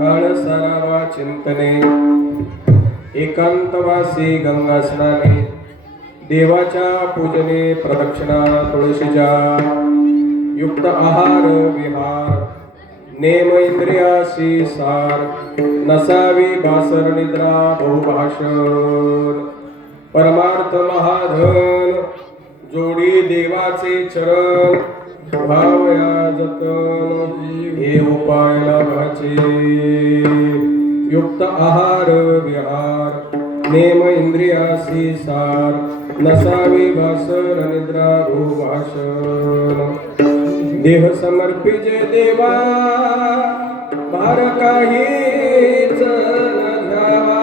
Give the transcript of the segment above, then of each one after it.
काळ सारावा चिंतने एकांतवासी गंगा स्नाने देवाच्या पूजने प्रदक्षिणा तुळशीच्या युक्त आहार विहार नेम इंद्रियासी सार नसावी बासर निद्रा बहुभाषण परमार्थ महाधन जोडी देवाचे चरण भावया जतन हे उपाय लाभाचे युक्त आहार विहार नेम इंद्रियासी सार नसावी भासर निद्रा बहुभाषण देह समर्पिजे देवा भार काहीच न घ्यावा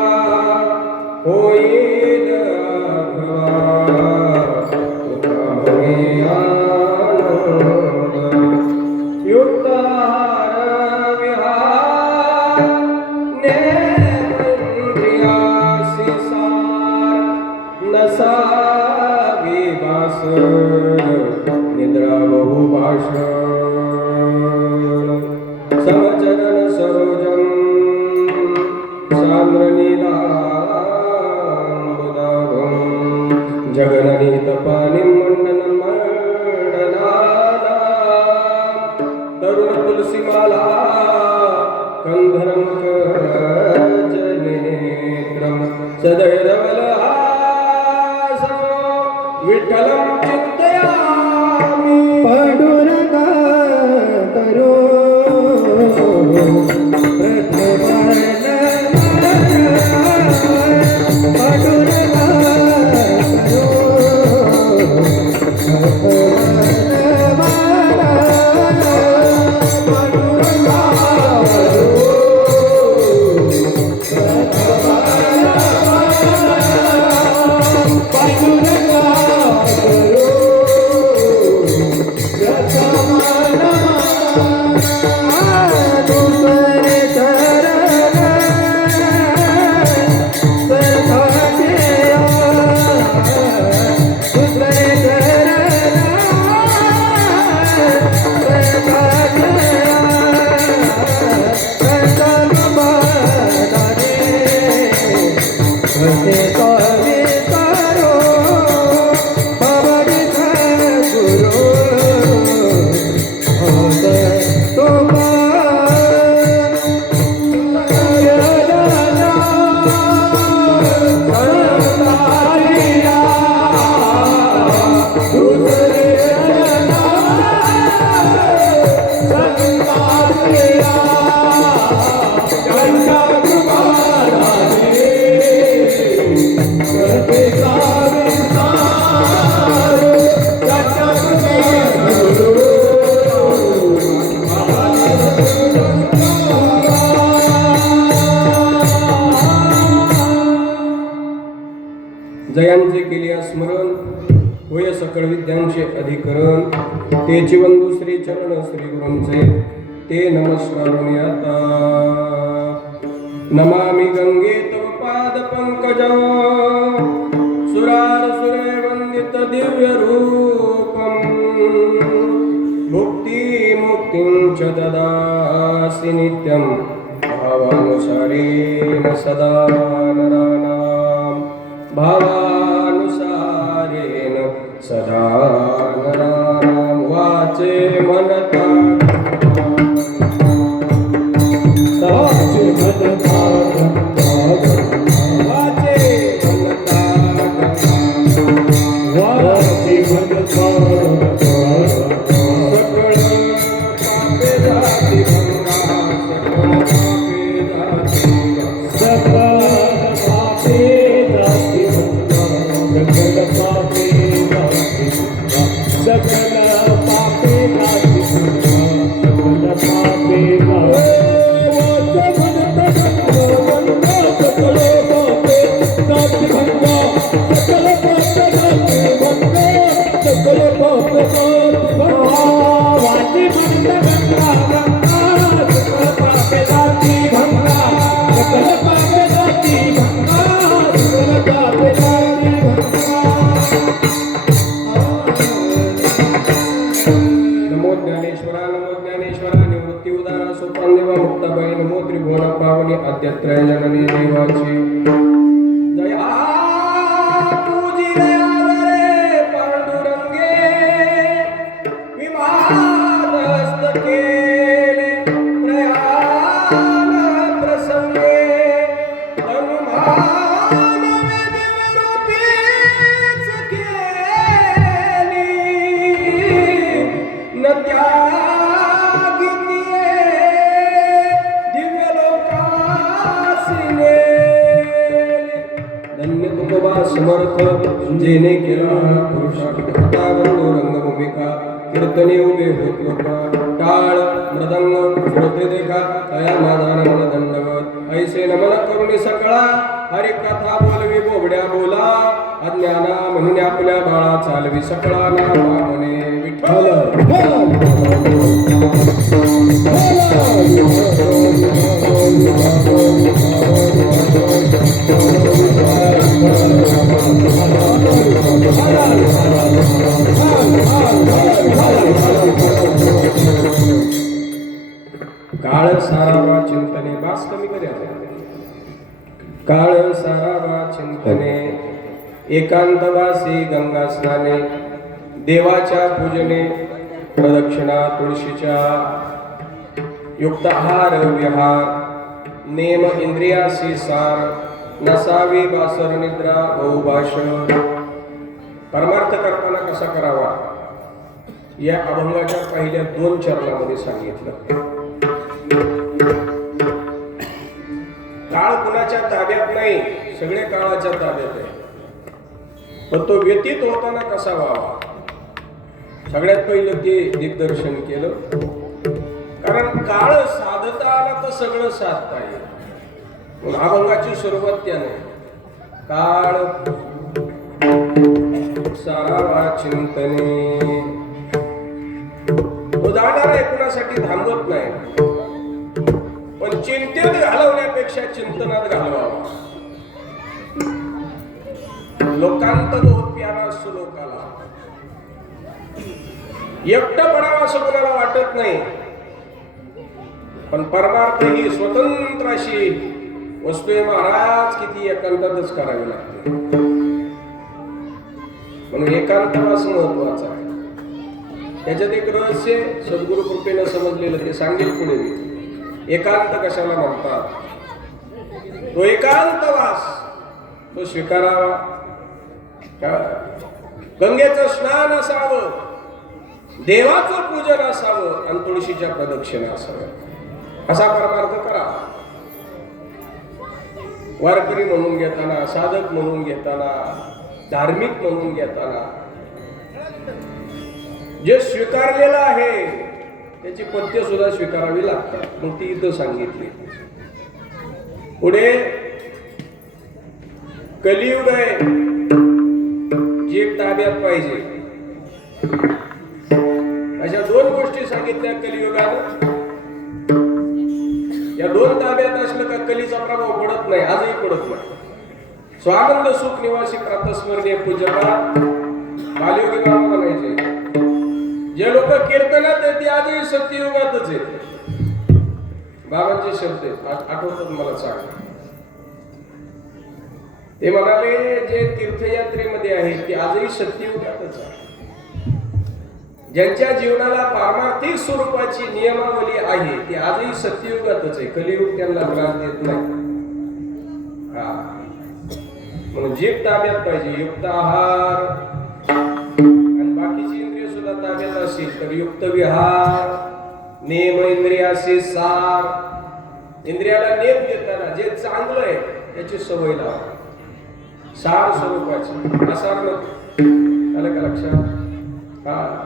होईल युक्त आहार विहार नेम इंद्रियासी सार नसावी भासर निद्रा बहुभाषण समचरण सरोजम सान्द्र नीलांबुदाभं जगननीत पानिं मंडनं मंडनानां तरुण तुलसीमाला कंधरं कजनेत्रं सदैरवलहासं विठ्ठलं चिन्तयामि पांडुरंगा करो जयांचे केले स्मरण होय सकळ विद्यांचे अधिकरण तेची वंदू श्री चरण श्री गुरूंचे ते नमस्कारून आता नमामि गंगे तव पाद पंकज सुरार सुरे वंदित दिव्य रूपम मुक्ती मुक्तिं च ददासि नित्यं भावानुसारेण सदा नराणां भावानुसारेण सदा नराणां वाचे मनता सकल पापे तस्मै नमो त्रिभुवन पावनी आद्यत्रय जननी देवाची जया पूजिले आदरे पांडुरंगे विमानस्थ केले प्रयाण प्रसंगे अनुमान वेदरूपीच केली न त्यागी दिव्य लोकासी नेली धन्य तुकोबा समर्थ जेने केला पुरुषार्थ बंधू रंगभूमिका कीर्तने उभे होत लोका टाळ मृदंग श्रोते देखा तया माझा नमन दंडवत ऐसे नमन करुणी सकळा हरी कथा बोलवी बोबड्या बोला अज्ञाना म्हणून आपल्या बाळा चालवी सकळा ना पावने विठ्ठल काळ सारावा चिंतने बास कमी करूया काळ सारावा चिंतने एकांतवासी गंगा स्नाने देवाच्या पूजने प्रदक्षिणा तुळशीच्या युक्त आहार विहार नेम इंद्रियासी सार नसावी बासर निद्रा बहुभाष परमार्थ करताना कसा करावा या अभंगाच्या पहिल्या 2 चरणामध्ये सांगितलं काळ कुणाच्या ताब्यात नाही सगळे काळाच्या ताब्यात आहे पण तो व्यतीत होताना कसा व्हावा सगळ्यात पहिलं ते दिग्दर्शन केलं कारण काळ साधता आला तर सगळं साधता येईल म्हणून अभंगाची सुरुवात त्याने काळ सारावा चिंतने तो जाणार आहे कुणासाठी थांबत नाही पण चिंतेत घालवण्यापेक्षा चिंतनात घालवावा लोकांत बहुत प्यारा असतो लोकाला एकटं पडावं असं कोणाला वाटत नाही पण परमार्थ ही स्वतंत्र अशी वस्तू आहे महाराज किती एकांतातच करावी लागते म्हणून एकांतवास महत्वाचा आहे त्याच्यात एक रहस्य सद्गुरु कृपेनं समजलेलं ते सांगेल पुढे मी एकांत कशाला म्हणतात तो एकांतवास तो स्वीकारावा गंगेचं स्नान असावं देवाचं पूजन असावं आणि तुळशीच्या प्रदक्षिणा असाव्या असा परमार्थ करा वारकरी म्हणून घेताना साधक म्हणून घेताना धार्मिक म्हणून घेताना जे स्वीकारलेलं आहे त्याची पथ्य सुद्धा स्वीकारावी लागतात मग ती इथं सांगितली पुढे कलियुग आहे जीभ ताब्यात पाहिजे अशा 2 गोष्टी सांगितल्या कलियुगानं या 2 ताब्यात असलं का कलीचा प्रभाव पडत नाही आजही पडत नाही स्वानंद सुख निवासी प्रातस्मरणीय पूजका बालयोगी बाबा म्हणायचे जे लोक कीर्तनात आहेत ते आजही सत्ययुगातच आहेत बाबांचे शब्द आहेत आठवतात मला सांग ते म्हणाले जे तीर्थयात्रेमध्ये आहेत ते आजही सत्ययुगातच आहे ज्यांच्या जीवनाला पारमार्थिक स्वरूपाची नियमावली आहे ती आजही सत्ययुगातच आहे कलियुग त्यांना त्रास देत नाही म्हणून जीभ ताब्यात पाहिजे युक्त आहार आणि बाकीची इंद्रिय सुद्धा ताब्यात असेल तर युक्त विहार नेम इंद्रियाचे सार इंद्रियाला नेम देताना जे चांगलं आहे त्याची सवय लावा सार स्वरूपाची असार नको आलं का लक्षात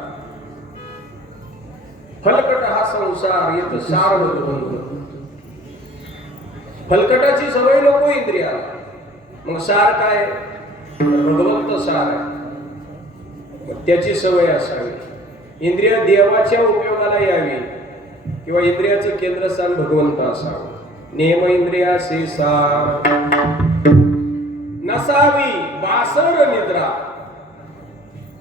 फलकट हा संसार येत सार होतो फलकटाची सवय नको इंद्रियाला मग सार काय भगवंत सार आहे त्याची सवय असावी इंद्रिय देवाच्या उपयोगाला यावी किंवा इंद्रियाचं केंद्रस्थान भगवंत असावं नेम इंद्रियाचे सार नसावी बासर निद्रा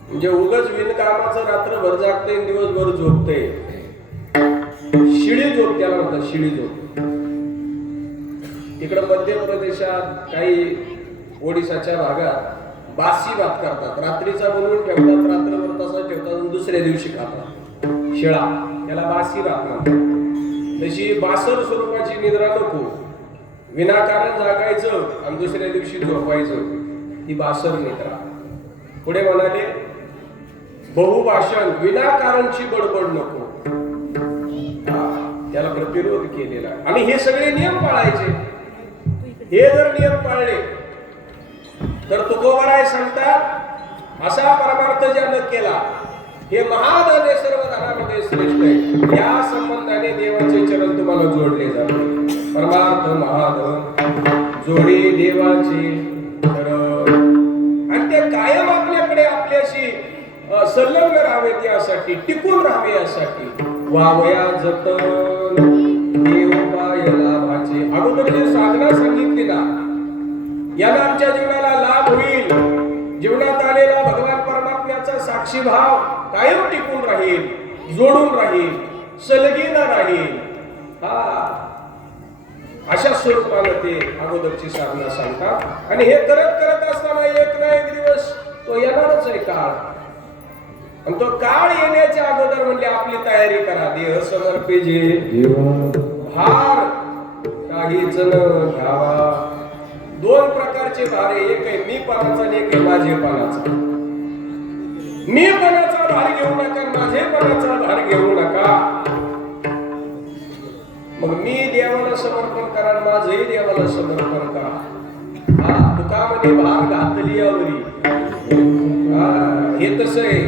म्हणजे उगाच विणकामाचं रात्रभर जागतंय दिवसभर झोपतंय शिळी झोप त्याला म्हणतात शिळी झोप तिकडं मध्य प्रदेशात काही ओडिसाच्या भागात बासी भात करतात. रात्रीचा बनवून ठेवतात, रात्रभर तसा ठेवतात आणि दुसऱ्या दिवशी खातात शिळा. त्याला बासी भात म्हणतात. तशी बासर स्वरूपाची निद्रा नको, विनाकारण जागायचं आणि दुसऱ्या दिवशी झोपायचं, ही बासर निद्रा. पुढे म्हणाले बहुभाषण, विनाकारणची बडबड नको, त्याला प्रतिरोध केलेला. आणि हे सगळे नियम पाळायचे. हे जर नियम पाळले तर तुकोबाराय सांगतात असा परमार्थ ज्यानं केला हे महाधन हे सर्व धनामध्ये श्रेष्ठ आहे. या संबंधाने देवाचे चरण तुम्हाला जोडले जाते. परमार्थ महाधन जोडी देवाचे चरण, आणि ते कायम आपल्याकडे आपल्याशी संलग्न राहावे, यासाठी टिकून राहावे, यासाठी वावया जतन देव पाय लाभाचे. अगोदर जे साधना सांगितली ना, याला आमच्या जीवनाला लाभ होईल. जीवनात आलेला भगवान परमात्म्याचा साक्षी भाव कायम टिकून राहील, जोडून राहील, सलगीन राहील. अशा स्वरूपानं ते अगोदरची साधना सांगतात. आणि हे करत करत असताना एक ना एक दिवस तो येणारच आहे काळ. आणि तो काळ येण्याच्या अगोदर म्हणजे आपली तयारी करा. देह समर्पिजे भार काहीच न घ्यावा. दोन प्रकारचे भार आहे, एक आहे मी पणाचा आणि एक आहे माझेपणाचा. मी पणाचा भार घेऊ नका, माझेपणाचा भार घेऊ नका. मग मी देवाला समर्पण करा, माझंही देवाला समर्पण करा. तुका म्हणे भार घातली यावरी. हे तसं आहे,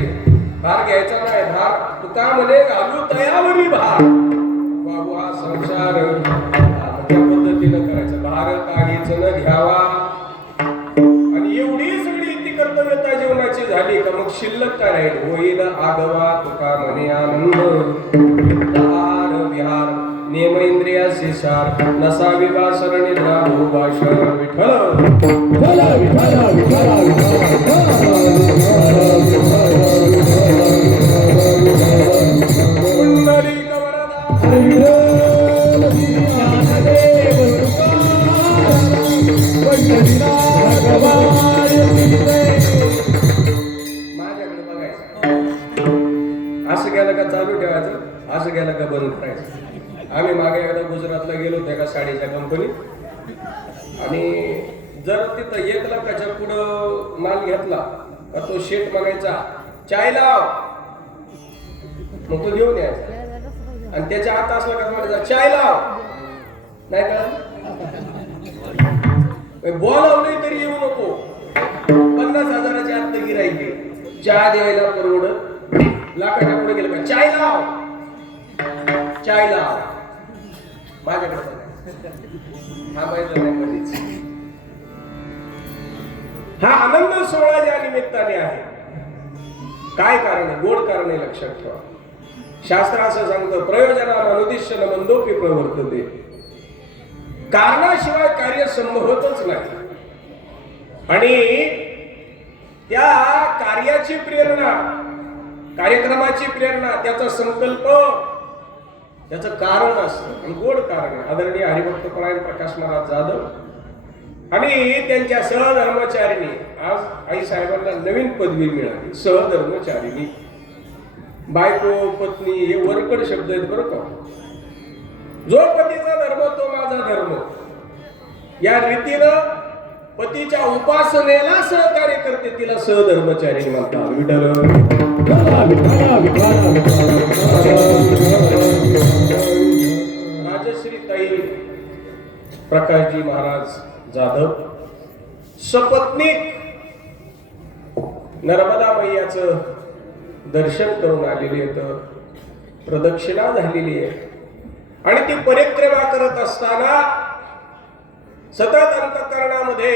भार घ्यायचा नाही. भार तुका म्हणे घालू तयावरी भार. बाबू हा संसार त्या पद्धतीनं करायचा. भार काहीच न घ्यावा. आणि एवढी सगळी ती कर्तव्यता जीवनाची झाली का मग शिल्लक काय राहील. होईल आगवा तुका म्हणे आनंद आहार विहार नेम इंद्रियासी सार नसावी वासर निद्रा बहुभाषण. विठ्ठल विठ्ठल विठ्ठल माझ्याकडे बघायचं, असं गेलं का चालू ठेवायचं, असं गेलं का बंद करायचं. आम्ही मागे एकदा गुजरातला गेलो होतो एका साडीच्या कंपनीत. आणि जर तिथं 1 लाखाच्या पुढं माल घेतला का तो शेट म्हणायचा चाय लाव, मग तो घेऊन यायचा. आणि त्याच्या हात असला का म्हणायचा चाय लाव, नाही का बोलावलं तरी येऊ नको. 50,000च्या आत गिरायचे, चहा द्यायला परवडत. लाखाच्या पुढे गेलं का चाय लाव, चाय लाव. माझ्याकडे हा माहिती नाही कधीच. हा आनंद सोहळा ज्या निमित्ताने आहे, काय कारण आहे, गोड कारण आहे, लक्षात ठेवा. शास्त्र असं सांगतं प्रयोजनाला अनुदिश्य मंदोपी प्रवर्तते. कारणाशिवाय कार्य संभवतच नाही. आणि त्या कार्याची प्रेरणा, कार्यक्रमाची प्रेरणा, त्याचा संकल्प, त्याचं कारण असतं. आणि गोड कारण आहे. आदरणीय हरिभक्त परायण प्रकाश महाराज जाधव आणि त्यांच्या सहधर्मचारिणी, आज आई साहेबांना नवीन पदवी मिळाली, सहधर्मचारिणी. बायको पत्नी हे वरकड शब्द आहेत बरं का. जो पतीचा धर्म तो माझा धर्म, या रीतीनं पतीच्या उपासनेला सहकार्य करते, तिला सहधर्मचारिणी म्हणतात. राजश्री ताई प्रकाशजी महाराज जाधव सपत्नीक नर्मदा मैयाचं दर्शन करून आलेली आहेत, प्रदक्षिणा झालेली आहे. आणि ती परिक्रमा करत असताना सतत अंतःकरणामध्ये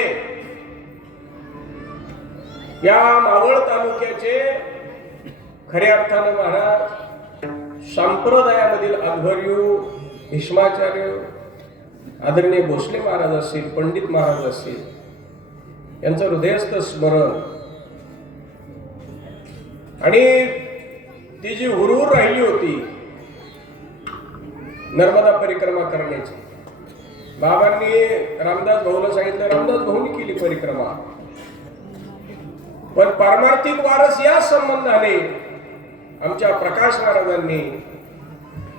या मावळ तालुक्याचे खऱ्या अर्थानं महाराज संप्रदायामधील अध्वर्यू भीष्माचार्य आदरणीय भोसले महाराज असतील, पंडित महाराज असतील, यांचं हृदयस्थ स्मरण आणि ती जी हुरहुर राहिली होती नर्मदा परिक्रमा करण्याची, बाबांनी रामदास भाऊला सांगितलं, रामदास भाऊनी केली परिक्रमा, पण पारमार्थिक वारस या संबंधाने आमच्या प्रकाश महाराजांनी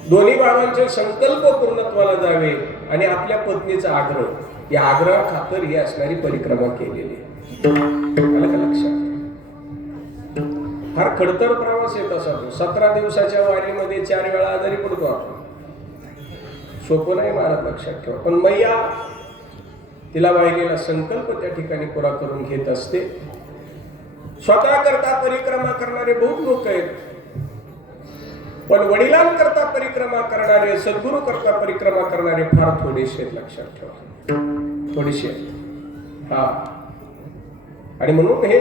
दोन्ही बाबांचे संकल्प पूर्णत्वाला जावे आणि आपल्या पत्नीचा आग्रह, या आग्रहा खातर ही असणारी परिक्रमा केलेली आहे. आलं का लक्षात? फार खडतर प्रवास येत असा तो. 17 दिवसाच्या वारीमध्ये 4 वेळा आजारी पडतो आपण. सोपं नाही महाराज, लक्षात ठेवा. पण मैया तिला वाहिलेला संकल्प त्या ठिकाणी पुरा करून घेत असते. स्वतः करता परिक्रमा करणारे बहुत लोक आहेत, पण वडिलांकरता परिक्रमा करणारे, सद्गुरू करता परिक्रमा करणारे फार थोडेसे आहेत. लक्षात ठेवा, थोडेसे. हा, आणि म्हणून हे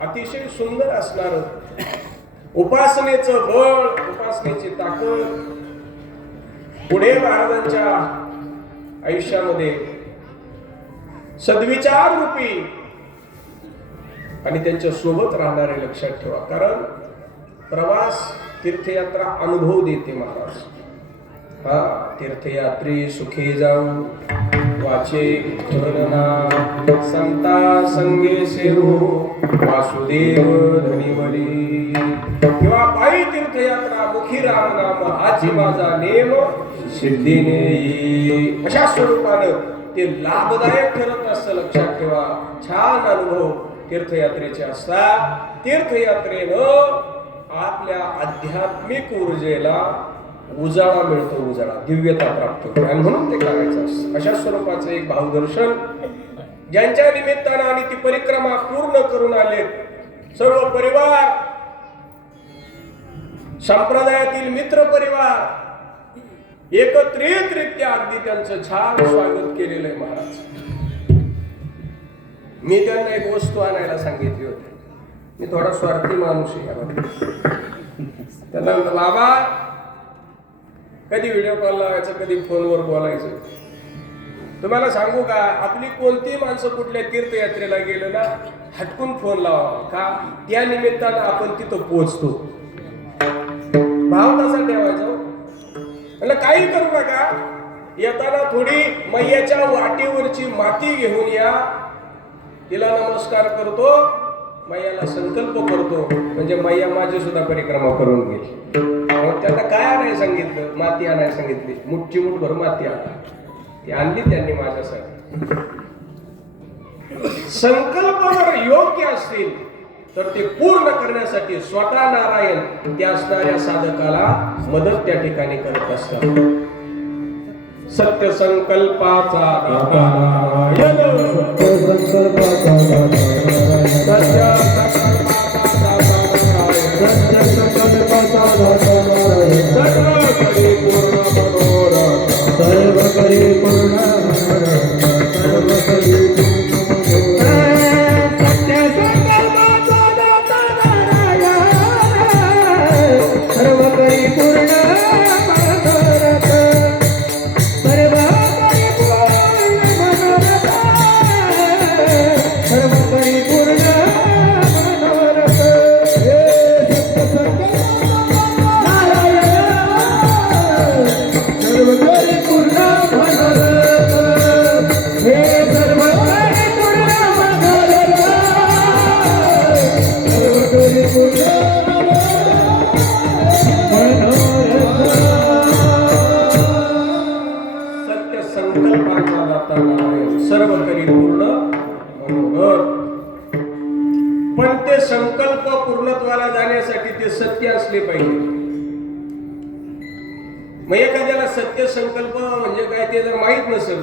अतिशय सुंदर असणार उपासनेचं बळ, उपासनेची ताकद पुढे महाराजांच्या आयुष्यामध्ये सद्विचार रूपी आणि त्यांच्या सोबत राहणारे. लक्षात ठेवा, कारण प्रवास, तीर्थयात्रा अनुभव देते महाराज. हा, तीर्थयात्री सुखी जाऊ वाचे विठ्ठलना, संता संगे सेवो वासुदेव धनिवरी. किंवा पायी तीर्थयात्रा मुखी राम नाम, हाची माझा नेम सिद्धीने येई. अशा स्वरूपानं ते लाभदायक ठरत असतं. लक्षात ठेवा, छान अनुभव तीर्थयात्रेचे असतात. तीर्थयात्रेनं आपल्या आध्यात्मिक ऊर्जेला उजाळा मिळतो, उजाळा, दिव्यता प्राप्त होते, आणि म्हणून ते करायचं असतं. अशा स्वरूपाचं एक भावदर्शन ज्यांच्या निमित्तानं आणि ती परिक्रमा पूर्ण करून आले सर्व परिवार, संप्रदायातील मित्र परिवार एकत्रितरित्या अगदी त्यांचं छान स्वागत केलेलं आहे महाराज. मी त्यांना एक वस्तू आणायला सांगितली होती. मी थोडा स्वार्थी माणूस आहे यामध्ये. त्यांना म्हणलं, बाबा कधी व्हिडिओ कॉल लावायचं, कधी फोनवर बोलायचं. तुम्हाला सांगू का, आपली कोणती माणसं कुठल्या तीर्थयात्रेला गेलं ना, हटकून फोन लावा का, त्या निमित्तानं आपण तिथं पोहोचतो. भाव तसा ठेवायचा. म्हणजे काही करू नका, येताना थोडी मैयाच्या वाटेवरची माती घेऊन या, तिला नमस्कार करतो, मैयाला संकल्प करतो, म्हणजे मैया माझी सुद्धा परिक्रमा करून गेली. त्यांना काय आणायला सांगितलं? माती आणायला सांगितली. मुठची मुठभर माती आणा. ती आणली त्यांनी माझ्यासाठी. संकल्प जर योग्य असतील तर ते पूर्ण करण्यासाठी स्वतः नारायण त्या असणाऱ्या साधकाला मदत त्या ठिकाणी करत असतात. सत्य संकल्पाचा दाता नारायण, सर्व करी पूर्ण सर्व करी पूर्ण मनोरथ. पण ते संकल्प पूर्णत्वाला जाण्यासाठी ते सत्य असले पाहिजे. मग एखाद्याला सत्य संकल्प म्हणजे काय ते जर माहित नसेल,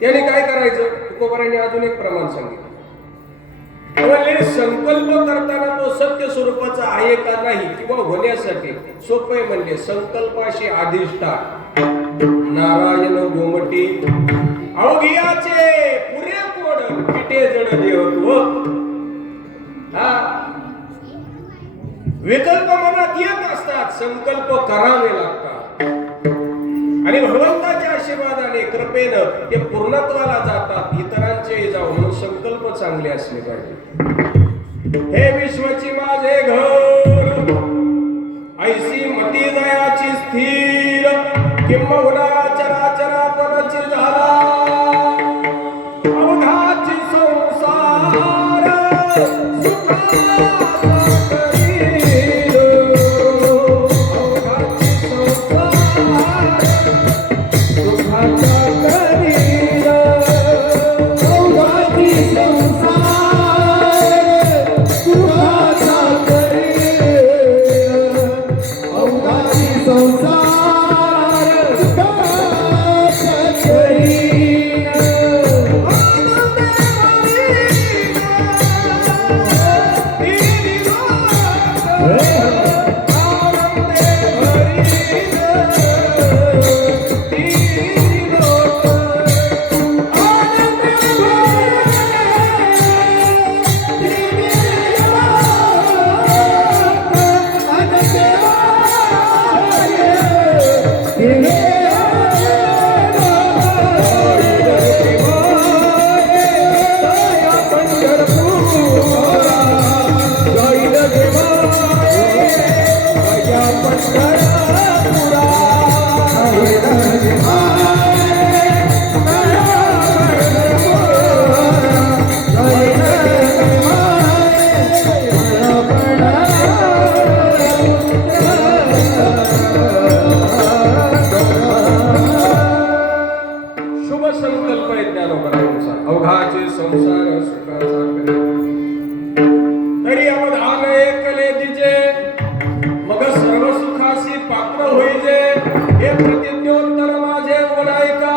त्याने काय करायचं? तुकोबारांनी अजून एक प्रमाण सांगितलं. संकल्प करताना तो सत्य स्वरूपाचा आहे का नाही किंवा होण्यासाठी सोपे म्हणले, संकल्पाशी अधिष्ठान नारायण गोमटी अवघियाचे पुरे कोड पिटे जड देवत्व. हा, विकल्प मनात येत असतात, संकल्प करावे लागतात, आणि भगवंताच्या आशीर्वादाने कृपेनं ते पूर्णत्वाला जातात. इतरांचे जाऊ म्हणून संकल्प चांगले असले पाहिजे. हे विश्वची माझे घर, ऐसी मती दयाची स्थिर, किंबहुना चराचरापणाची झाला शुभ संकल्प आहे ज्ञानोबरायांचा. अवघाचे संसार सुखाचा करे तरी अवधान ऐकले दिजे मग सर्व सुखासी पात्र होईजे हे प्रतिज्ञोत्तर माझे बोलायका.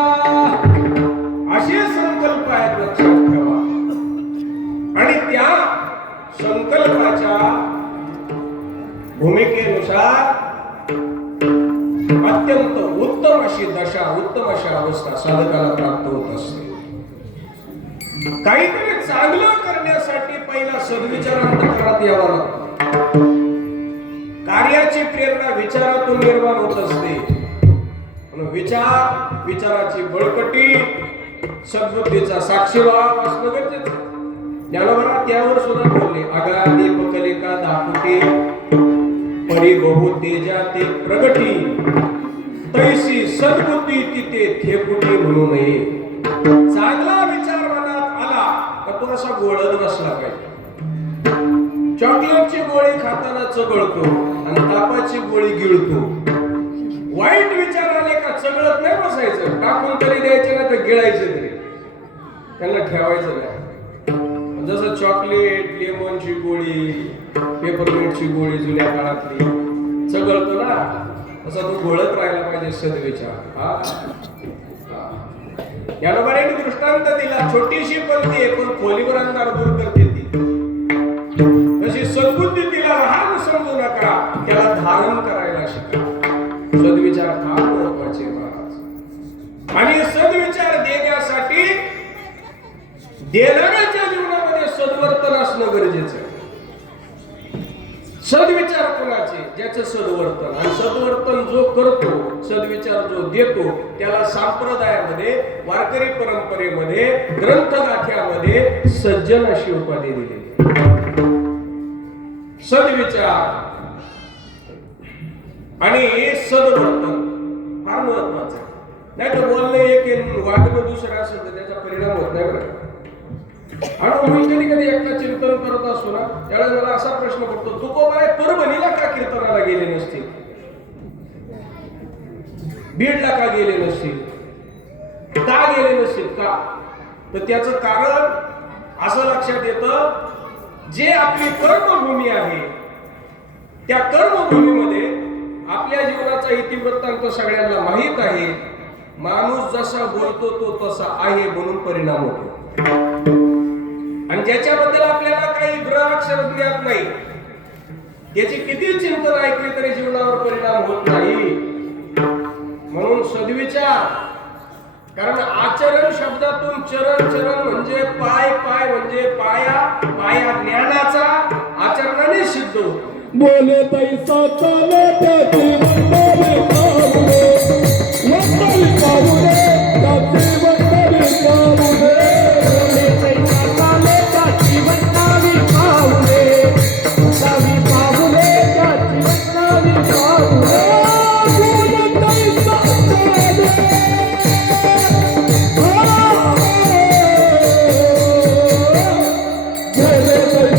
असे संकल्प आहेत लक्षात ठेवा. आणि त्या संकल्पाच्या भूमिकेनुसार अत्यंत उत्तम अशी दशा उत्तम अशी अवस्था साधकाला प्राप्त होत असते. काहीतरी चांगलं करण्यासाठी पहिला सद्विचार अंतःकरणात यावा लागतो. कार्याची प्रेरणा विचारातून निर्माण होत असते. म्हणून विचाराची बळकटी सद्बुद्धीचा साक्षीभाव असणं गरजेचं. ज्ञानोबा त्यावर सुद्धा बोलले. अगाधी पकलिका दापुटी परी बहु तेजा ते प्रगटी तैसी सद्बुद्धी तिथे थेकुटी म्हणू नये. चांगला विचार मनात आला का तो असा गोळत बसला पाहिजे. चॉकलेटची गोळी खाताना चघळतो आणि तापाची गोळी गिळतो. वाईट विचार आले का चघळत नाही बसायचं. टाकून तरी द्यायचे ना तर गिळायचे तरी त्यांना ठेवायचं नाही. जसं चॉकलेट लेमनची गोळी पेपरमिंटची गोळी जुन्या काळातली चघळतो ना तसा तो गोळत राहायला पाहिजे सद्विचार. याला बऱ्याच दृष्टांत दिला. छोटीशी पंक्ती आहे पण खोलीवर अंधार दूर करते ती. तशी सद्बुद्धी तिला लहान समजू नका, त्याला धारण करायला शिका. सद्विचार फार महत्वाचे महाराज. आणि सद्विचार देण्यासाठी देणाऱ्याच्या जीवनामध्ये सद्वर्तन असणं गरजेचं आहे. सद्विचार कोणाचे? ज्याचं सद्वर्तन. आणि सद्वर्तन जो करतो, सद्विचार जो देतो त्याला संप्रदायामध्ये वारकरी परंपरेमध्ये ग्रंथगाथ्यामध्ये सज्जन अशी उपाधी दिली. सद्विचार आणि सद्वर्तन फार महत्वाचं आहे. नाही तर बोलणं एक वागणं दुसरं असेल तर त्याचा परिणाम होत नाही बरं. आणि मी कधी कधी एकटा चिंतन करत असतो ना त्यावेळेस मला असा प्रश्न पडतो, तुकोबाई परभणीला का कीर्तनाला गेले नसतील, बीडला का गेले नसतील, का गेले नसतील का? तर त्याचं कारण असं लक्षात येतं, जे आपली कर्मभूमी आहे त्या कर्मभूमीमध्ये आपल्या जीवनाचा इतिवृत्तांत सगळ्यांना माहीत आहे. माणूस जसा बोलतो तो तसा आहे म्हणून परिणाम होतो. आणि ज्याच्याबद्दल आपल्याला काही ग्रहाक्षर ज्ञात नाही त्याची किती चिंतन ऐकली तरी जीवनावर परिणाम होत नाही. म्हणून सद्विचार. कारण आचरण शब्दातून चरण, चरण म्हणजे पाय, पाय म्हणजे पाया, पाया ज्ञानाचा आचरणाने सिद्ध होतो. बोले तैसा चाले त्याची वंदने पाहुणे, वंदने पाहुणे, त्याची वंदने पाहुणे. बोले तैसा चाले त्याची वंदने पाहुणे, वंदने पाहुणे, त्याची वंदने पाहुणे. बोले तैसा चाले, बोले तैसा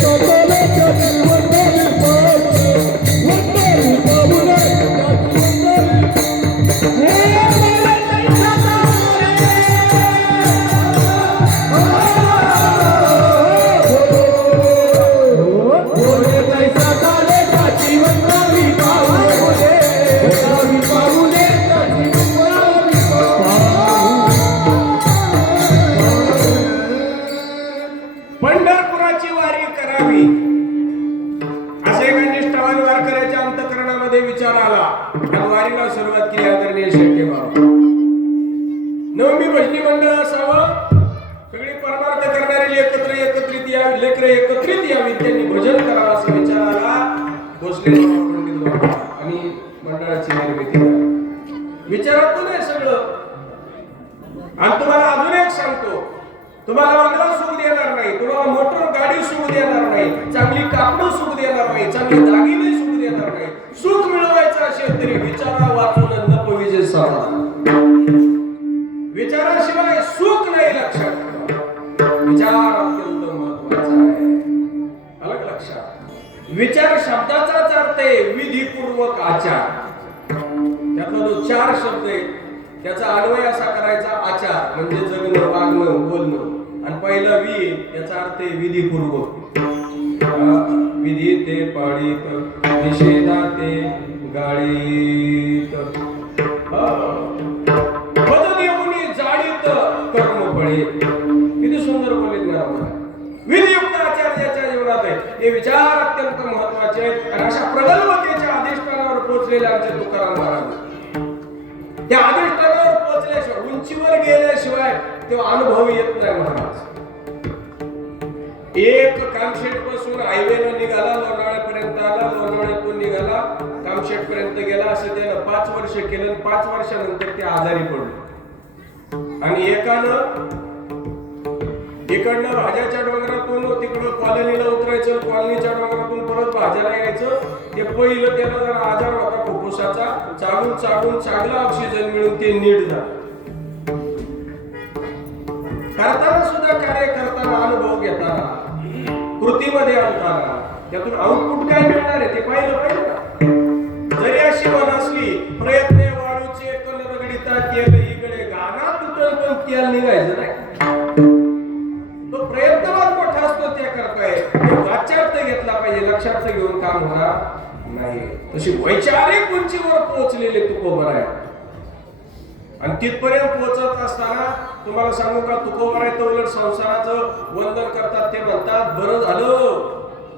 कुटुंबी भजनी मंडळ असावं, सगळी परमार्थ करणारी एकत्रित यावी, लेकरे एकत्रित यावी, त्यांनी भजन करावं असं विचाराला भोसले पंडित बाबा आणि मंडळाची निर्मिती झाली. विचारातून आहे सगळं. आणि तुम्हाला अजून एक सांगतो, तुम्हाला बंगला सुख देणार नाही, तुम्हाला मोटर गाडी सुख देणार नाही, चांगली कापड सुख देणार नाही, चांगली दागिने सुख देणार नाही. सुख मिळवायचं असेल तरी विचारा वाचून नप विजय समाधान. विचाराशिवाय सुख नाही. लक्षात ठेवा, विचार अत्यंत महत्वाचा आहे. अलग लक्षात. विचार शब्दाचाच अर्थ आहे विधीपूर्वक आचार. त्यातला जो 4 शब्द आहे त्याचा अन्वय असा करायचा आचार म्हणजे जगणं, वागणं, बोलणं. आणि पहिला वि याचा अर्थ आहे विधीपूर्वक. विधी ते पाळीत, निषेधाते गाळीत, पददेवनी जाळीत कर्म फळे. किती सुंदर बोलले ज्ञानामध्ये. विधियुक्त आचार ज्याच्या जीवनात आहे हे विचार अत्यंत महत्वाचे आहेत. आणि अशा प्रगल्भतेच्या अधिष्ठानावर पोहोचलेले आमचे तुकाराम महाराज, त्या अधिष्ठानावर पोहोचल्याशिवाय, उंचीवर गेल्याशिवाय तेव्हा अनुभव येत नाही महाराज. एक कामशेट पासून हायवेला निघाला, लोणावळ्यापर्यंत आला, लोणावळ्यातून निघाला, कामशेट पर्यंत गेला. असं त्यानं 5 वर्ष केलं. 5 वर्षानंतर ते आजारी पडले. आणि इकडनं भाज्याच्या डोंगरातून तिकडं कॉलनीला उतरायचं, कॉलनीच्या डोंगरातून परत भाज्याला यायचं. ते पहिलं त्याला जरा आजार होता फुफ्फुसाचा. चालून चांगला ऑक्सिजन मिळून ते नीट झालं. करताना सुद्धा कार्य करताना, अनुभव घेताना, कृतीमध्ये आणताना त्यातून आउटपुट काय मिळणार आहे ते पाहिलं पाहिजे ना. जरी अशी मन असली, प्रयत्न वाळूचे कल रगडीता तेल इकडे गाणा तुटल पण तेल निघायचं नाही. तो प्रयत्नवाद मोठा असतो त्या करताय. वाच्यार्थ घेतला पाहिजे, लक्षार्थ घेऊन काम होणार नाही. तशी वैचारिक उंचीवर पोहोचलेले तुकोबर आहे. आणि तिथपर्यंत पोहोचत असताना तुम्हाला सांगू का, तुकोबर आहे तर उलट संसाराचं वंदन करतात. ते म्हणतात, बरं झालं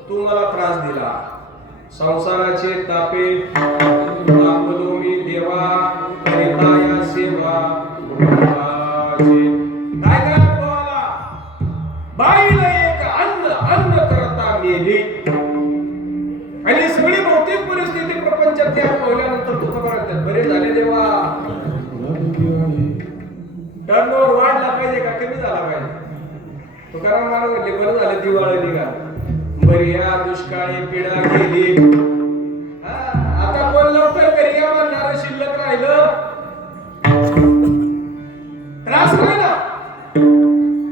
तू मला त्रास दिला, संसाराचे तापे तापलो मी देवा, करिता या सेवा काय काय बोला. बाईला एक अन्न करता मेली. आणि सगळी भौतिक परिस्थिती प्रपंचात त्या पाहिल्यानंतर तुकोबर म्हणतात, बरे झाले देवा. टर्नओव्हर वाढला पाहिजे का कमी झाला पाहिजे? तुकाराम मला म्हणले, बरं झालं दिवाळी निघा, बरी या दुष्काळी पिढा गेली. आता कोण लवकर घरी या म्हणणार शिल्लक राहिलं. त्रास नाही ना,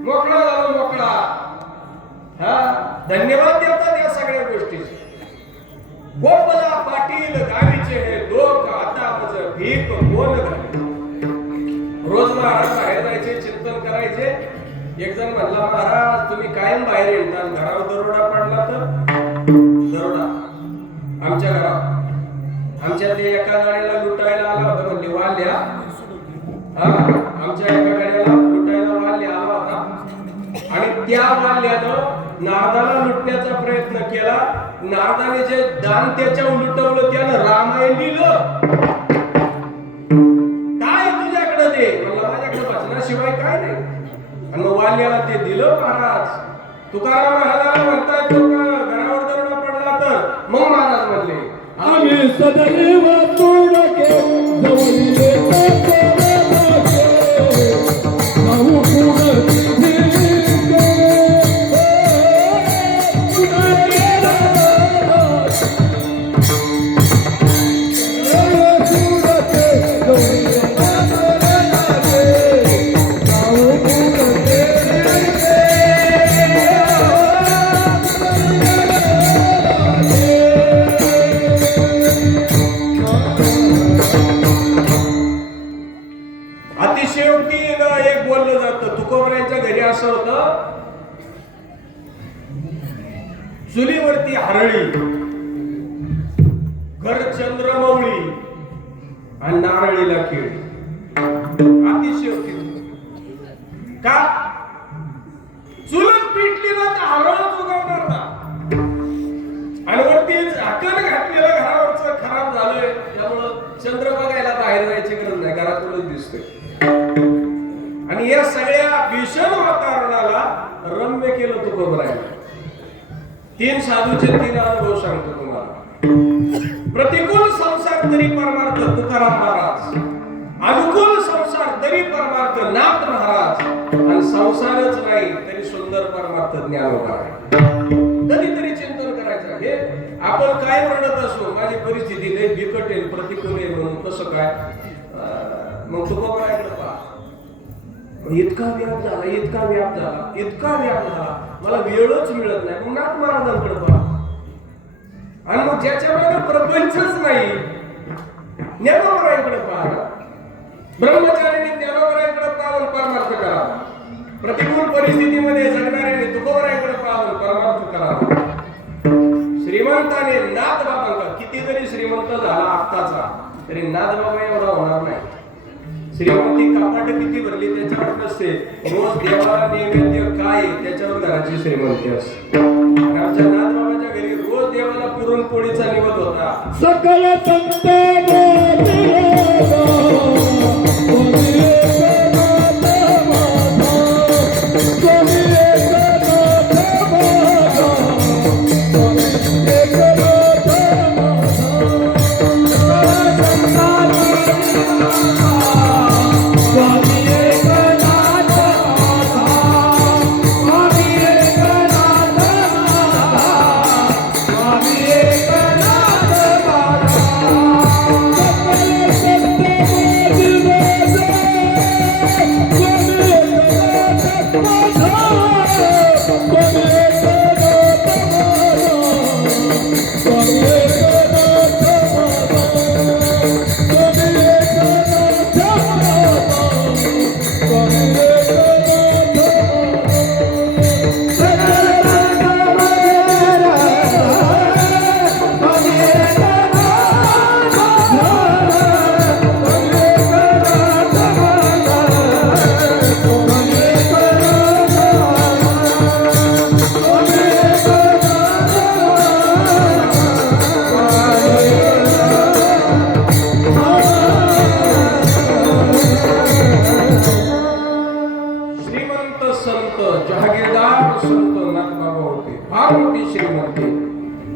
मोकळा झालो मोकळा. धन्यवाद देतात या सगळ्या गोष्टीचे. गोपला पाटील गावीचे हे लोक, आता माझं भीक कोण घाले. रोज महाराज बाहेर जायचे, चिंतन करायचे. एक जण म्हणला, महाराज तुम्ही कायम बाहेर येतात, घरावर दरोडा पडला तर? दरोडा आमच्या घरावर, आमच्या ते एका गाड्याला लुटायला आला होता. म्हणजे वाल्या, आमच्या एका गाड्याला लुटायला वाल्या आला होता. आणि त्या वाल्यानं नारदाला लुटण्याचा प्रयत्न केला. नारदाने जे दान त्याच्या लुटवलं त्यानं रामायण लिहिलं. माझ्याशिवाय काय नाही. आणि मग वाल्याला ते दिलं महाराज. तुकाराम महाराजाला म्हणताय तो घरावर दरोडा पडला तर मग महाराज म्हणले, आम्ही सदैव तोडके जवळीले चुलीवरती हरळी, घर चंद्रमौळी आणि नारळीला केळी. अतिशयोक्ती का? चुलत पेटली ना तर हरळच उगवणार ना. आणि वरती झाकण घातलेलं घरावरच खराब झालंय, त्यामुळं चंद्र बघायला बाहेर जायची गरज नाही, घरातूनच दिसतोय. आणि या सगळ्या भीषण वातावरणाला रम्य केलं तुकोबरायाने. 3 साधूचे 3 अनुभव सांगतो तुम्हाला. प्रतिकूल संसार तरी परमार्थ तुकाराम महाराज, अनुकूल संसार तरी परमार्थ नाथ महाराज, आणि संसारच नाही तरी सुंदर परमार्थ ज्ञानोबा. कधीतरी चिंतन करायचं. हे आपण काय म्हणत असो, माझी परिस्थिती लय बिकट आहे, प्रतिकूल आहे म्हणून कसं काय, मग तुकोबरायाकडे पहा. इतका व्याप झाला, इतका व्याप झाला, इतका व्याप झाला, मला वेळच मिळत नाही. मग नाथ महाराजांकडे पहा. आणि मग ज्याच्यामध्ये प्रपंचच नाही, ज्ञानोबरायांकडे पहा. ब्रह्मचार्यांनी ज्ञानोबरायांकडे पाहून परमार्थ करा. प्रतिकूल परिस्थितीमध्ये जगणाऱ्यांनी तुकोबरायांकडे पाहून परमार्थ करा. श्रीमंताने नाथ बाबांका, किती जरी श्रीमंत झाला आत्ताचा तरी नाथ बाबा एवढा होणार नाही. श्रीमंती कपाट किती भरली त्याच्यावर नसते, रोज देवाला नैवेद्य काय त्याच्यावर घराची श्रीमंती असते. आमच्या नाथ बाबाच्या घरी रोज देवाला पुरणपोळीचा निवद होता. सकल संत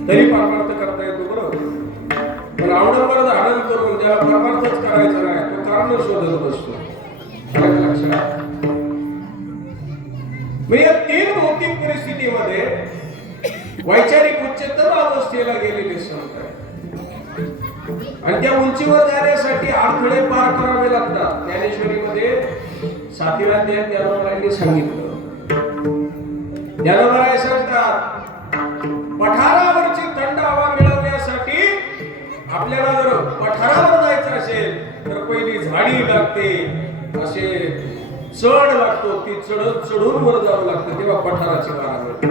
तरी परमार्थ करता येतो बरोबर. पण आवडंबर धारण करून ज्याला परमार्थच करायचा नाही तो कारण शोधत बसतो. लक्षात म्हणजे 3 भौतिक परिस्थितीमध्ये वैचारिक उच्चतम अवस्थेला गेलेले संत आहेत. आणि त्या उंचीवर जाण्यासाठी अडथळे पार करावे लागतात. ज्ञानेश्वरीमध्ये 7वीला अध्यायात ज्ञानोबरायांनी सांगितलं. ज्ञानोबराय सांगतात, पठारावरची थंड हवा मिळवण्यासाठी आपल्याला जर पठारावर जायचं असेल तर पहिली झाडी लागते, असे चढ लागतो, ती चढून वर जावं लागतं, तेव्हा पठाराची वारा मिळते.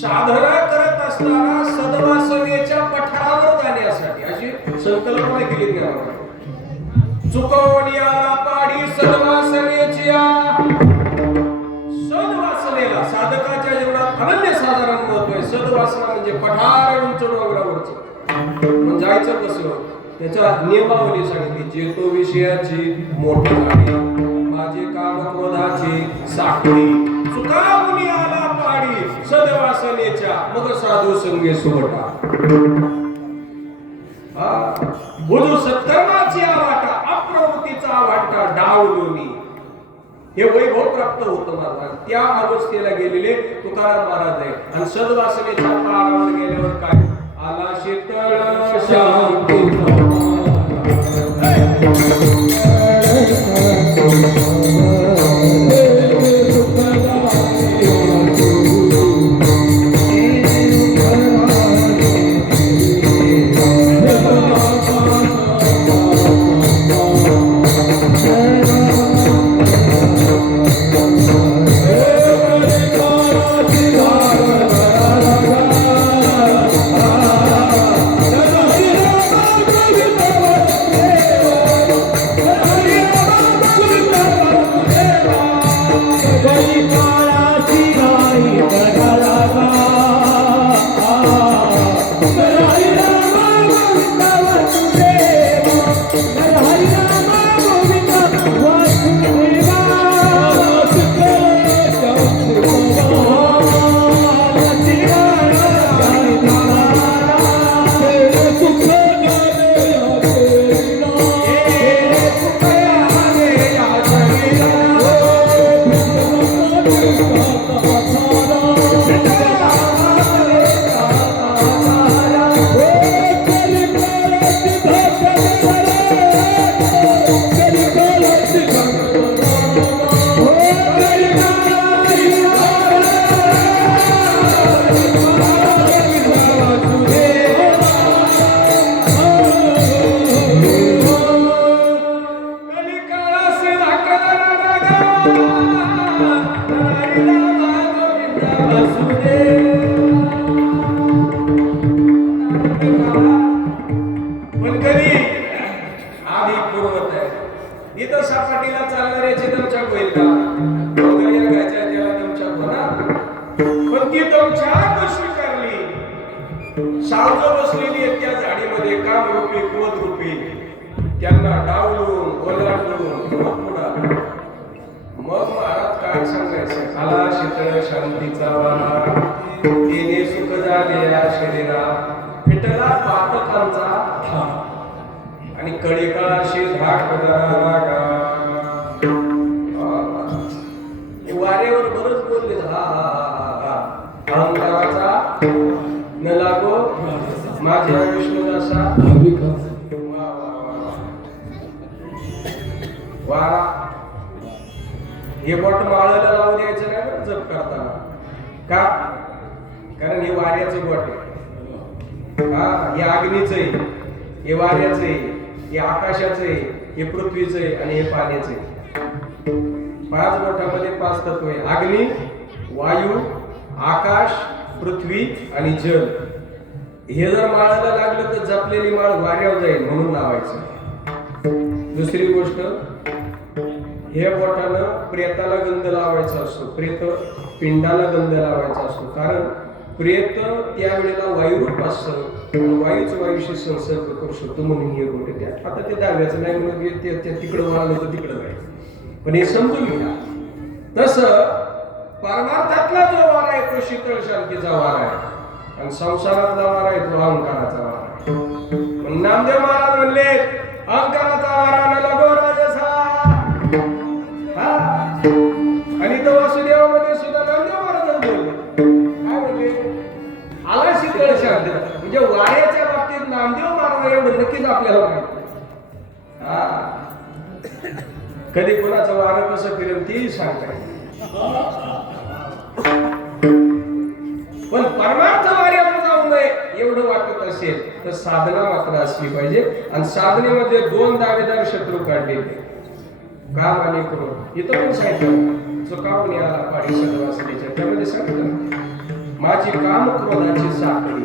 साधना करत असताना सद्वासनेच्या पठारावर जाण्यासाठी अशी संकल्पना केली ज्ञानोबराय. चुकवण्या पाडी सद्वासनेची, सद्वासनेला साधकाच्या जीवनात अनन्य साधारण महत्व आहे. सद्वासना म्हणजे पठार उंच डोंगरावरचं. मग जायचं कसं, त्याच्या नियमावली सांगितली. जेतो विषयाची मोठी झाडी, माझे काम क्रोधाची साखळी, चुकावणी आला पाडी सद्वासनेच्या, मग साधू संगे सोबटा. बुधू सत्कर्माची आवाटा, अप्रवृत्तीचा आवाटा डावलोनी, हे वैभव प्राप्त होतं महाराज. त्या अवस्थेला गेलेले तुकाराम महाराज आहे. आणि सद्वासनेच्या पारावर गेल्यावर काय आला, शीतळ शांती हरीला मागविता वासुदेव. पण कधी आधी पूर्वत आहे. इथं सपाटीला चालणाऱ्याची दमछाक होईल का? डोंगरिया घ्यायच्या त्याला दमछाक होणार. पण ती दमछाक स्वीकारली. सावज बसलेली आहेत त्या झाडीमध्ये कामरूपी क्रोधरूपी. त्यांना डावलून ओलांडून मग पुढा. मग महाराज काय सांगायचं? आला शीतळ शांतीचा वारा, येणे सुख झाले या शरीरा, फिटला पातकांचा थाप, आणि कळिकाशी धाक लागा. वाऱ्यावर बरंच बोलले. हा हा हा हा अहंकाराचा न लागो माझ्या विष्णुदासा. वारा हे बोट माळाला लावून द्यायचं नाही बरं जप करताना. का? कारण हे वाऱ्याचं बोट आहे. हा, हे अग्नीचं आहे, हे वाऱ्याचं आहे, हे आकाशाचं आहे, हे पृथ्वीचं आहे आणि हे पाण्याचं आहे. 5 बोटामध्ये 5 तत्व आहे. अग्नी, वायू, आकाश, पृथ्वी आणि जल. हे जर माळाला लागलं तर जपलेली माळ वाऱ्यावर जाईल म्हणून लावायचं. दुसरी गोष्ट, हे बोटानं प्रेताला गंध लावायचा असतो. प्रेत पिंडाला गंध लावायचा असतो. कारण प्रेत त्यावेळेला वायुरूप असतं आणि वायूच वायूशी संसर्ग करू शकतो म्हणून हे गोष्ट त्या. आता ते दाव्याचं नाही म्हणून ते तिकडं वळालं तर तिकडं जायचं. पण हे समजून घ्या. तसं परमार्थातला जो वारा आहे तो शीतळ शांतीचा वारा आहे आणि संसारातला वारा आहे तो अहंकाराचा वारा आहे. पण नामदेव महाराज म्हणले अहंकाराचा वारा न लागो राजसा. आणि तो वासुदेवामध्ये सुद्धा नामदेव महाराज बोलले. काय म्हणले? आला शीतळ शांती. म्हणजे वाऱ्याच्या बाबतीत नामदेव महाराज एवढं नक्कीच आपल्याला माहिती. कधी कोणाचं वारं कसं फिरेल ती सांगता येईल. पण परमार्थ वाऱ्यावर जाऊ नये एवढं वाटत असेल तर साधना मात्र असली पाहिजे. आणि साधनेमध्ये 2 दावेदार शत्रू काढले, काम आणि क्रोध. इथं पण सांगितलं चुकावून याला पाडी सदवासनेच्या त्यामध्ये सांगितलं माझी काम क्रोधाची साखळी.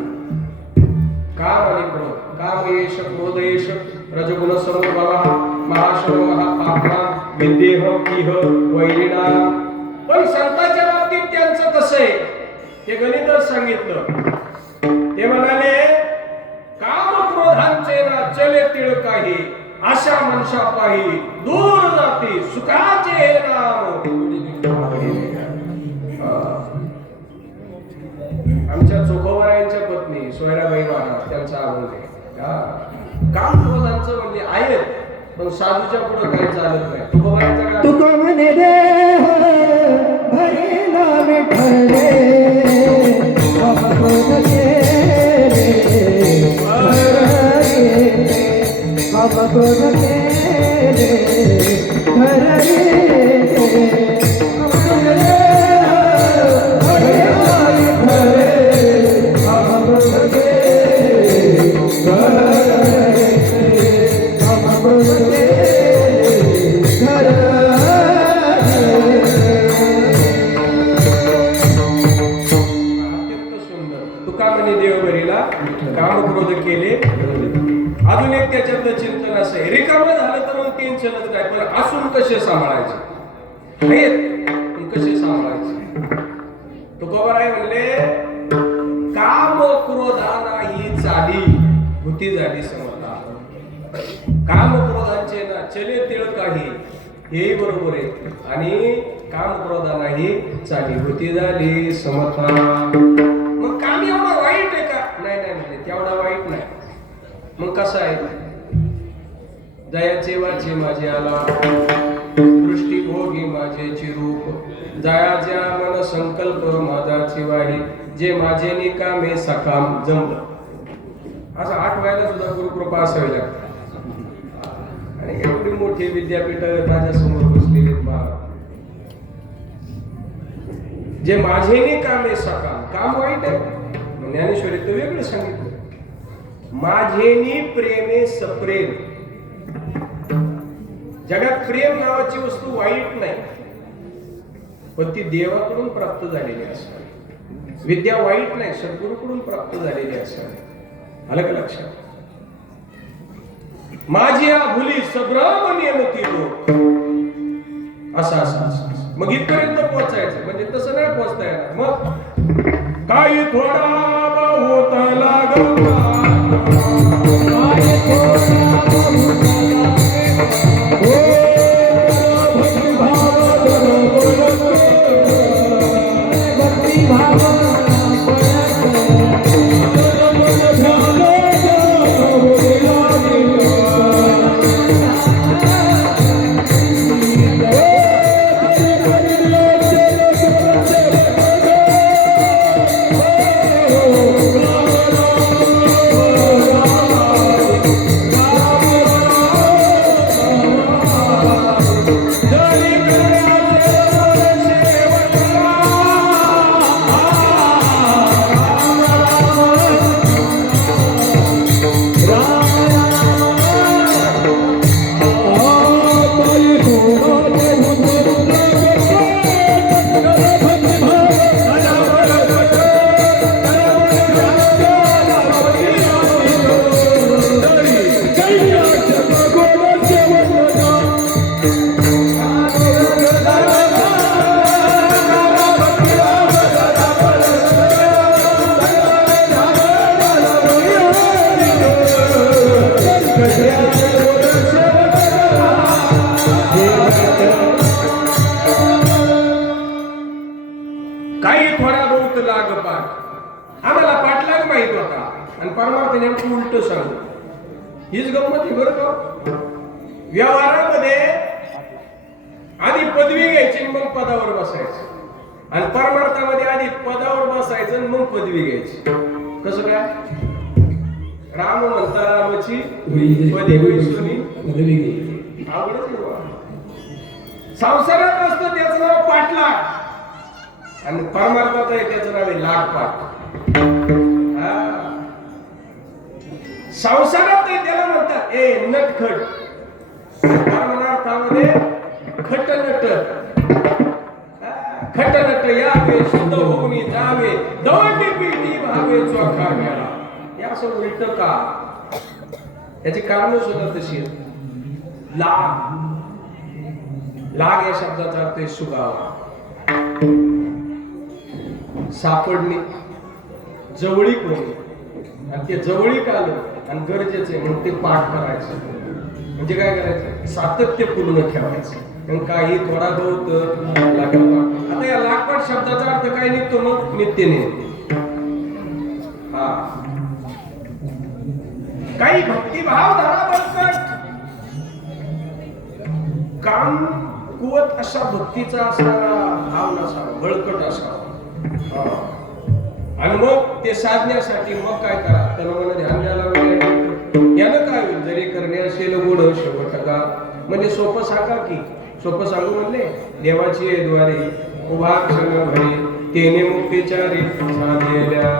काम आणि क्रोध. काम येश क्रोध येश रजगुण समोभावा महाशव महापापा विदेह इह वैरिणा. पण संतांच्या बाबतीत त्यांचं कसं आहे ते गणितच सांगितलं. ते म्हणाले काम क्रोधांचे ना चले तिळ काही, अशा मनशा पाही दूर जाती सुखाचे हे नाम. आमच्या चोखोबारायांच्या पत्नी सोयराबाई महाराज त्यांचा अनुभव आहे. काम क्रोधांचं म्हणजे आहेत पण साधूच्या पुढे काही चालत नाही. तुकोबारायचा तुको म्हणे देह भरेला विठ्ठले, बाबा क्रोध केले बाबा क्रोध केले घर कामक्रोध केले. अजून एक त्याच्यातलं चिंतन असं आहे, रिकामं झालं तर मग टेन्शनच नाही, पण असून कसे सांभाळायचे पण कसे सांभाळायचे. तुकोबाराय म्हणले काम क्रोधाना ही चाली भूती झाली समता. काम क्रोधांचे ना चले तिळ काही हेही बरोबर आहे आणि काम क्रोधाना ही चाली भूती झाली समता. मग काम एवढं वाईट आहे का? नाही नाही तेवढा वाईट नाही. मग कसं आहे? जयाचे वाचे माझे आला दृष्टी भोगी माझे चिरूप, जयाच्या मन संकल्प माझाची वारी, जे माझे निकामे सकाम जमलं. असं आठवायला सुद्धा गुरुकृपा असावी लागते. आणि एवढी मोठी विद्यापीठ माझ्या समोर बसलेली जे माझे निकामे सकाम. काम वाईट आहे ज्ञानेश्वरीत तर वेगळं सांगितलं. माझेनी प्रेमे सप्रेम. जगात प्रेम नावाची वस्तू वाईट नाही, पण ती देवाकडून प्राप्त झालेली असावी. विद्या वाईट नाही, सद्गुरूकडून प्राप्त झालेली असावी. आलं का लक्षात? माझी भुली सब्रामनियम केलो असं मग इथपर्यंत पोहोचायचं. म्हणजे तसं नाही पोहोचता येणार. मग काही थोडा होता लागला, काही थोडा बहुत लाग पाठ. आम्हाला पाठलाग माहित होता आणि परमार्थ नेमकं उलट सांगू. हीच गंमत आहे बरं का. व्यवहारामध्ये आधी पदवी घ्यायची मग पदावर बसायचं, आणि परमार्थामध्ये आधी पदावर बसायचं आणि मग पदवी घ्यायची. कसं काय? राम म्हणता रामाची पदवी सुनी आवडच आहे. संसारात असतं त्याचं नाव पाठलाग, आणि परमार्थात आहे त्याचं नाव आहे लागपाठ. संसारात त्याला म्हणतात ए नटखट, परमार्थामध्ये खटनट. खटनट यावे शुद्ध होऊन जावे, दवंडी पिंडी भावे चोखा घ्याला. हे असं उलट का? याची कारण सुद्धा तशी आहेत. लाग, लाग या शब्दाचा अर्थ आहे सुगावा, सापडणे, जवळीक होणे. आणि ते जवळीक आलं आणि गरजेचं आहे म्हणून ते पाठ करायचं. म्हणजे काय करायचं? सातत्य पूर्ण ठेवायचं. काही थोडा बहुत लागपाठ. आता या लागपाठ शब्दाचा अर्थ काय निघतो? मग नित्यने. हा, काही भक्तिभाव धरा बळकट, काम कुवत अशा भक्तीचा असावा, भाव नसावा, बळकट असावा. आणि मग ते साधण्यासाठी मग काय करा? तनमन ध्यान द्यायला लागेल. यानं काय होईल? जरी करणे असेल गोड शेवट का. म्हणजे सोपं सांगा की, सोपं सांगू म्हणले, देवाची द्वारे उभा क्षण भरे तेने मुक्तीचारी साधलेल्या.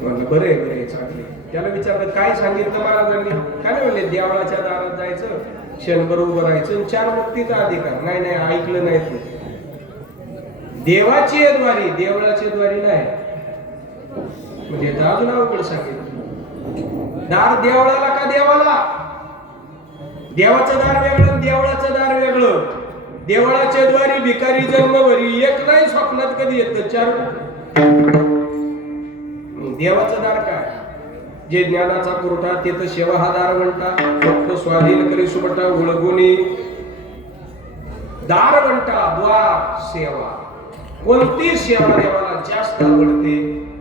म्हणलं बरे बरे चांगले. त्याला विचारलं काय सांगितलं महाराजांनी? काय नाही म्हणले, देवळाच्या दारात जायचं, क्षणभर उभं राहायचं, 4 मुक्तीचा अधिकार. नाही नाही, ऐकलं नाही तू. देवाची द्वारी, देवळाच्या द्वारी नाही. म्हणजे अजून अवघड सांगितलं. दार देवळाला का देवाला? देवाचं दार वेगळं, देवळाचं दार वेगळं. देवळाच्या द्वारी भिकारी जन्मभरी, एक नाही स्वप्नात कधी येतं, 4. देवाचं दार काय? जे ज्ञानाचा पुरवठा ते तर सेवा हा दार म्हणता. फक्त स्वाधीन करी सुबटा उळगुनी दार म्हणता. द्वार सेवा. कोणती सेवा देवाला जास्त आवडते?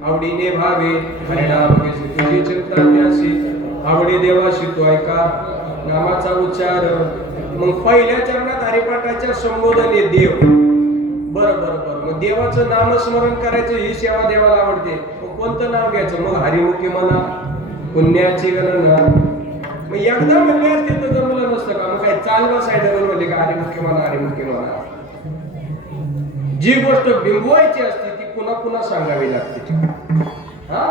आवडीने भावे हरिनाम तुझी चिंता त्याशी, आवडी देवाशी तू ऐका नामाचा उच्चार. मग पहिल्या चरणात हरिपाठाच्या संबोधन आहे देव. बरं बरं बरं. मग देवाचं नामस्मरण करायचं, ही सेवा देवाला आवडते. मग कोणतं नाव घ्यायचं? मग हरिमुखी म्हणा, पुण्याची गणना. मग एकदा म्हणले असते तर जमलं नसतं का? मग काय चाल बसायला म्हणले का हरिमुखी म्हणा, हरिमुखी म्हणा. जी गोष्ट बिंबवायची असते ती पुन्हा पुन्हा सांगावी लागते. हा,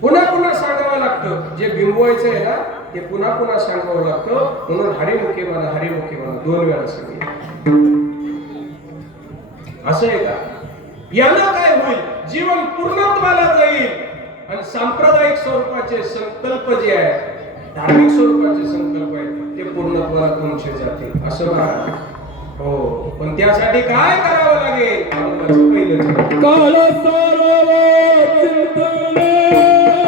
पुन्हा पुन्हा सांगावं लागतं. जे बिंबवायचं आहे ना ते पुन्हा पुन्हा सांगावं लागतं. म्हणून हरिमुखी म्हणा 2 वेळा सांगितलं. असं आहे का? याला काय होईल? जीवन पूर्णत्वाला जाईल आणि सांप्रदायिक स्वरूपाचे संकल्प जे आहेत, धार्मिक स्वरूपाचे संकल्प आहेत, ते पूर्णत्वाला तुमचे जातील असं म्हणा. हो, पण त्यासाठी काय करावं लागेल? पहिलं काल सारव चिंतने काल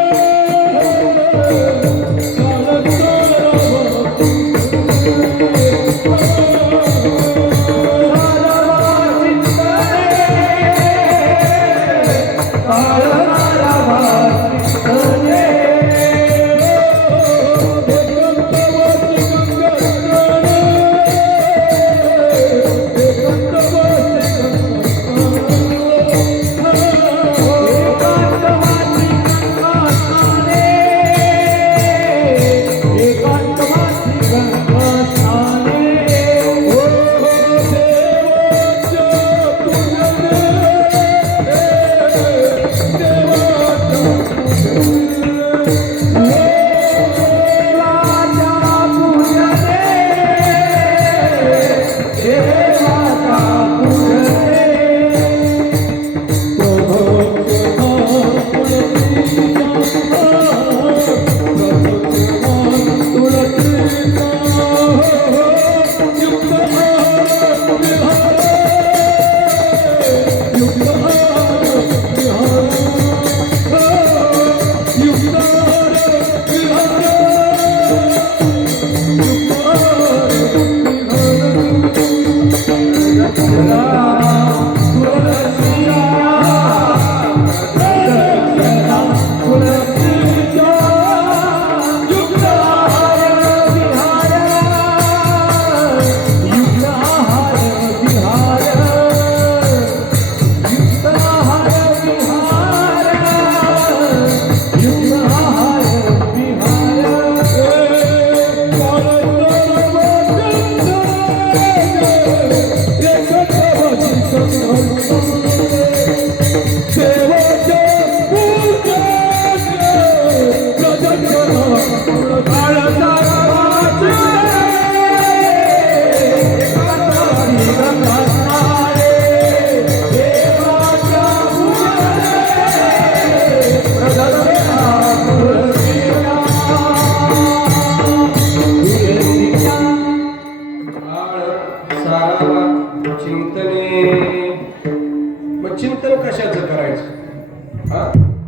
चिंतन कशाचं करायचं?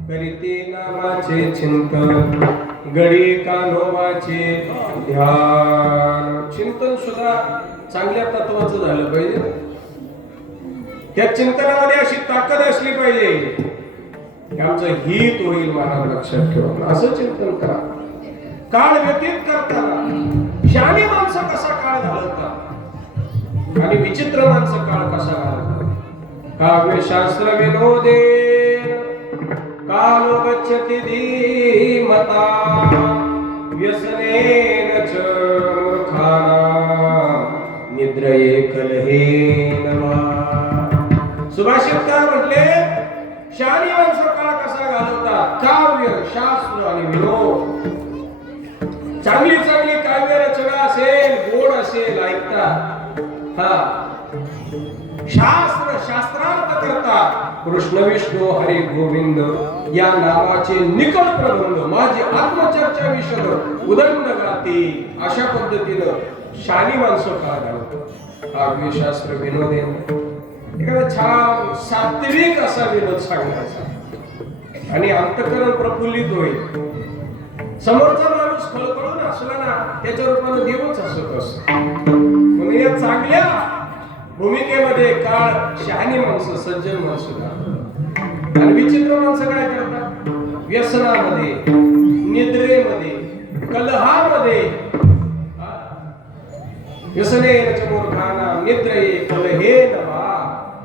करीते नामाचे चिंतन, गडी कान्होबाचे ध्यान. चिंतन सुद्धा चांगल्या तत्वाचं झालं पाहिजे. त्या चिंतनामध्ये अशी ताकद असली पाहिजे की आमचं हित होईल. महाराज लक्षात ठेवा, असं चिंतन करा. काळ व्यतीत करताना शहाणी माणसं कसा काळ घालवतात आणि विचित्र माणसं काळ कसा घालवतात. काव्य शास्त्र विनोदे कालो गच्छति धीमता व्यसनेन च मूर्खानां निद्रये कलहेन वा. सुभाषितकार म्हटले, शहाणी माणसं काळ कसा घालवतात. काव्य शास्त्र आणि विनोद, चांगली चांगली काव्य रचना असेल, गोड असेल, ऐकतात. शास्त्र शास्त्रार्थ करतात. कृष्ण विष्णू हरी गोविंद या नावाचे निकट प्रबंध, माझी आत्मचर्चा विशद उदंड गाती. अशा पद्धतीनं शहाणी माणसं काळ घालतात. काव्य शास्त्र विनोद, एखादा छान सात्विक असा विनोद सांगायचा आणि अंतःकरण प्रफुल्लित होईल. समोरचा माणूस खळखळून असला ना, त्याच्या रूपानं देवच असत असतो. म्हणून या चांगल्या भूमिकेमध्ये काळ शहाणी माणसं, सज्जन माणसं घालतात. आणि विचित्र माणसं काय करतात? व्यसनामध्ये, निद्रेमध्ये, कलहामध्ये. व्यसनेन च मूर्खानां निद्रये कलहेन वा.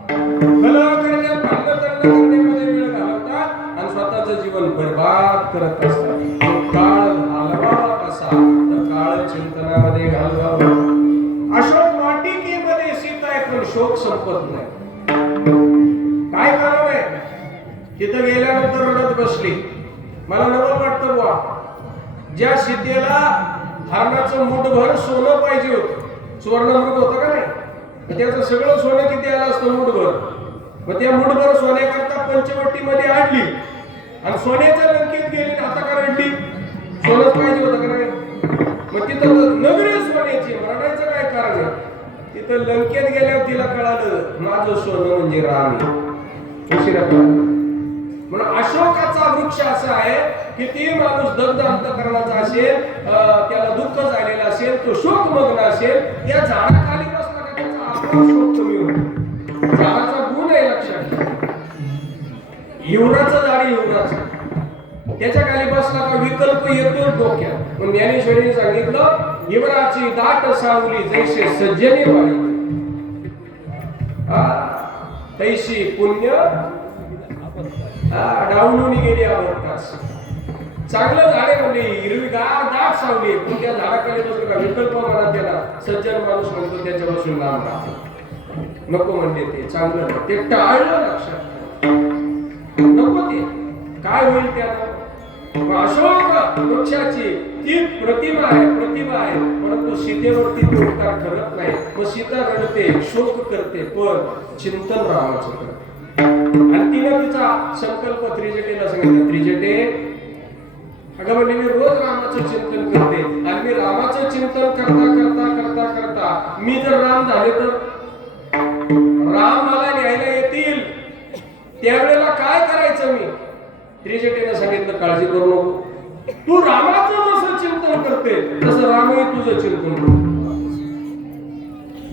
कलह करण्यात, भांडण करण्यामध्ये वेळ घालवतात आणि स्वतःचं जीवन बर्बाद करत असतात. काळ घालवावा कसा? तर काळ चिंतनामध्ये घालवावा. अशोक वाटिकेमध्ये सीता आहे, पण शोक संपत नाही. काय कारण आहे? तिथं गेल्यानंतर रडत बसली. मला नवल वाटतं बुवा, ज्या सीतेला हरणाचं मुठभर सोनं पाहिजे होतं, सुवर्णमृग होतं का नाही, त्याचं सगळं सोनं किती आलं असतं मुठभर. मग त्या मुठभर सोन्याकरता पंचवटीमध्ये आणली आणि सोन्याच्या लंकेत गेली. आता का रडली? सोनंच पाहिजे होतं का नाही. मग तिथं नगरी सोन्याची, रडायचं काय कारण आहे. तिथं लंकेत गेल्यावर तिला कळालं माझं सोनं म्हणजे राम आहे. उशिरा कळालं. म्हणून अशोकाचा वृक्ष असा आहे की ती माणूस दग्ध अंतकरणाचा असेल, त्याला दुःख झालेलं असेल, तो शोकमग्न असेल, त्या झाडाखाली बसला का त्याचा आपोआप शोक कमी होतो. झाडाचा गुण आहे लक्षात घ्या. हिवराचं झाड आहे, हिवराचं. त्याच्या खाली बसला का विकल्प येतो डोक्यात. पण ज्ञानेश्वरीने सांगितलं हिवराची दाट सावली जैसे सज्जने वाळी, तैशी पुण्य डावलून गेली आवडतास. चांगलं झाड आहे म्हणजे हिरवीगार दाट सावली, पण त्या झाडाखाली बसलो का विकल्प म्हणा त्याला सज्जन माणूस म्हणतो त्याच्यापासून लांब राहतो. नको म्हणते ते चांगलं नाही, ते टाळलं. लक्षात नको ते काय होईल त्याला. अशोक वृक्षाची ती प्रतिमा आहे, प्रतिभा आहे, परंतु सीतेवरती तो उपकार ठरत नाही. मग सीता रडते, शोक करते, पण चिंतन रामाचं करते. आणि तिने तिचा संकल्प त्रिजटेला सांगितला. त्रिजटे अगं म्हणजे मी रोज रामाचं चिंतन करते आणि मी रामाचं चिंतन करता करता करता करता मी जर राम झाले तर राम मला न्यायला येतील, त्यावेळेला काय करायचं मी. त्रिजटेने सांगितलं काळजी करू नको, तू रामाचं जसं चिंतन करते तसं रामही तुझं चिंतन करतो.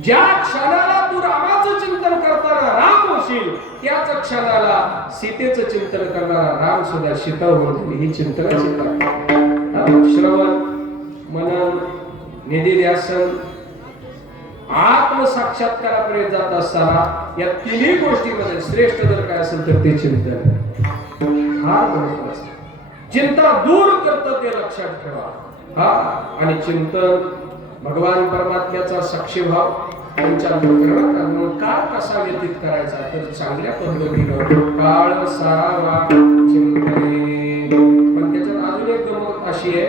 ज्या क्षणाला तू रामाचं चिंतन करताना राम होशील, त्याच क्षणाला सीतेचं चिंतन करणारा राम सुद्धा सीता होईल. ही चिंतनाची श्रवण, मनन, निधिध्यासन, आत्मसाक्षात्काराकडे जात असताना या तिन्ही गोष्टीमध्ये श्रेष्ठ जर काय असेल तर ते चिंतन फार महत्वाचं. चिंता दूर करतं ते लक्षात ठेवा. हा आणि चिंतन भगवान परमात्म्याचा साक्षीभाव त्यांच्या काळ कसा व्यतीत करायचा तर चांगल्या पद्धतीनं काळ सारावा चिंतने. पण त्याच्यात अजून एक गंमत अशी आहे,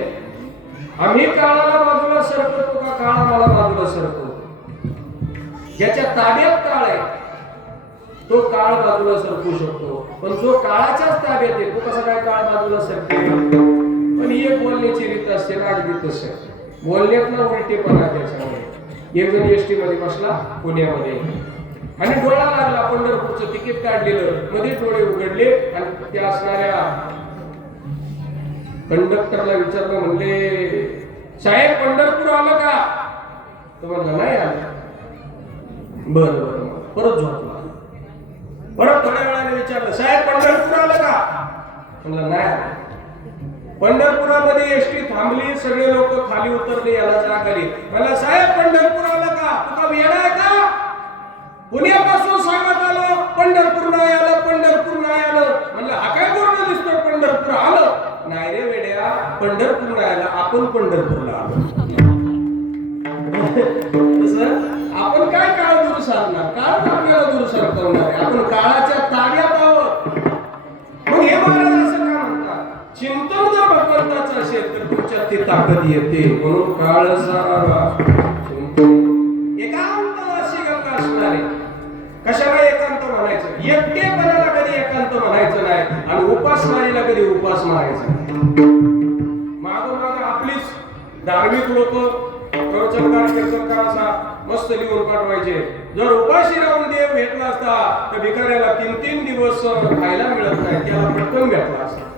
आम्ही काळाला बाजूला सरकतो का काळ आम्हाला बाजूला सरकतो. ज्याच्या ताब्यात काळ आहे तो काळ बाजूला सरकू शकतो, पण जो काळाच्याच ताब्यात आहे तो कसा काय काळ बाजूला सरकेल. पण ही एक बोलण्याची रीत असते ना, अगदी तसं बोलण्यात ना उलटेपणा त्याच्यामुळे. एक जण एसटी मध्ये बसला पुण्यामध्ये आणि डोळा लागला, पंढरपूरचं तिकीट काढलेलं, मध्ये डोळे उघडले आणि त्या असणाऱ्या कंडक्टरला विचारलं, म्हणले साहेब पंढरपूर आलं का. तो म्हणला नाही आलं. बरं बरं. परत झोपला. परत थोड्या वेळाने विचारलं साहेब पंढरपूर आलं का. म्हणलं नाही आलं. पंढरपुरामध्ये एसटी थांबली, सगळे लोक खाली उतरले, याला जाग आली. मला साहेब पंढरपूर आलं का, तुका वेळा आहे का. पुण्यापासून सांगत आलो पंढरपूर नाही आलं, पंढरपूर नाही आलं. म्हणलं हा काय बोलणं दिसतोय, पंढरपूर आलं नाही रे वेड्या, पंढरपूर नाही आलं, आपण पंढरपूरला आलो. आपण काय काळ दूर सारणार, काळ आपल्याला दूर सरकवणार आहे. आपण काळाच्या ताब्यात आहोत. मग हे महाराज असं का म्हणतात, चिंतन जर भगवंताचं असेल तर तुमच्यात ती ताकद येते. म्हणून काळ सारावा चिंतन. एकांत अशी गंगा असणार आहे. कशाला एकांत म्हणायचं, एकटेपणाला कधी एकांत म्हणायचं नाही आणि उपासमारीला कधी उपास मारायचा नाही. मागोमाग आपलीच धार्मिक लोक प्रवचनकार कीर्तनकार असा मस्त लिहून पाठवायचे. जर उपाशी राहून देव भेटला असता तर भिकाऱ्याला 3-3 दिवस खायला मिळत नाही, त्याला पटकन भेटला असता.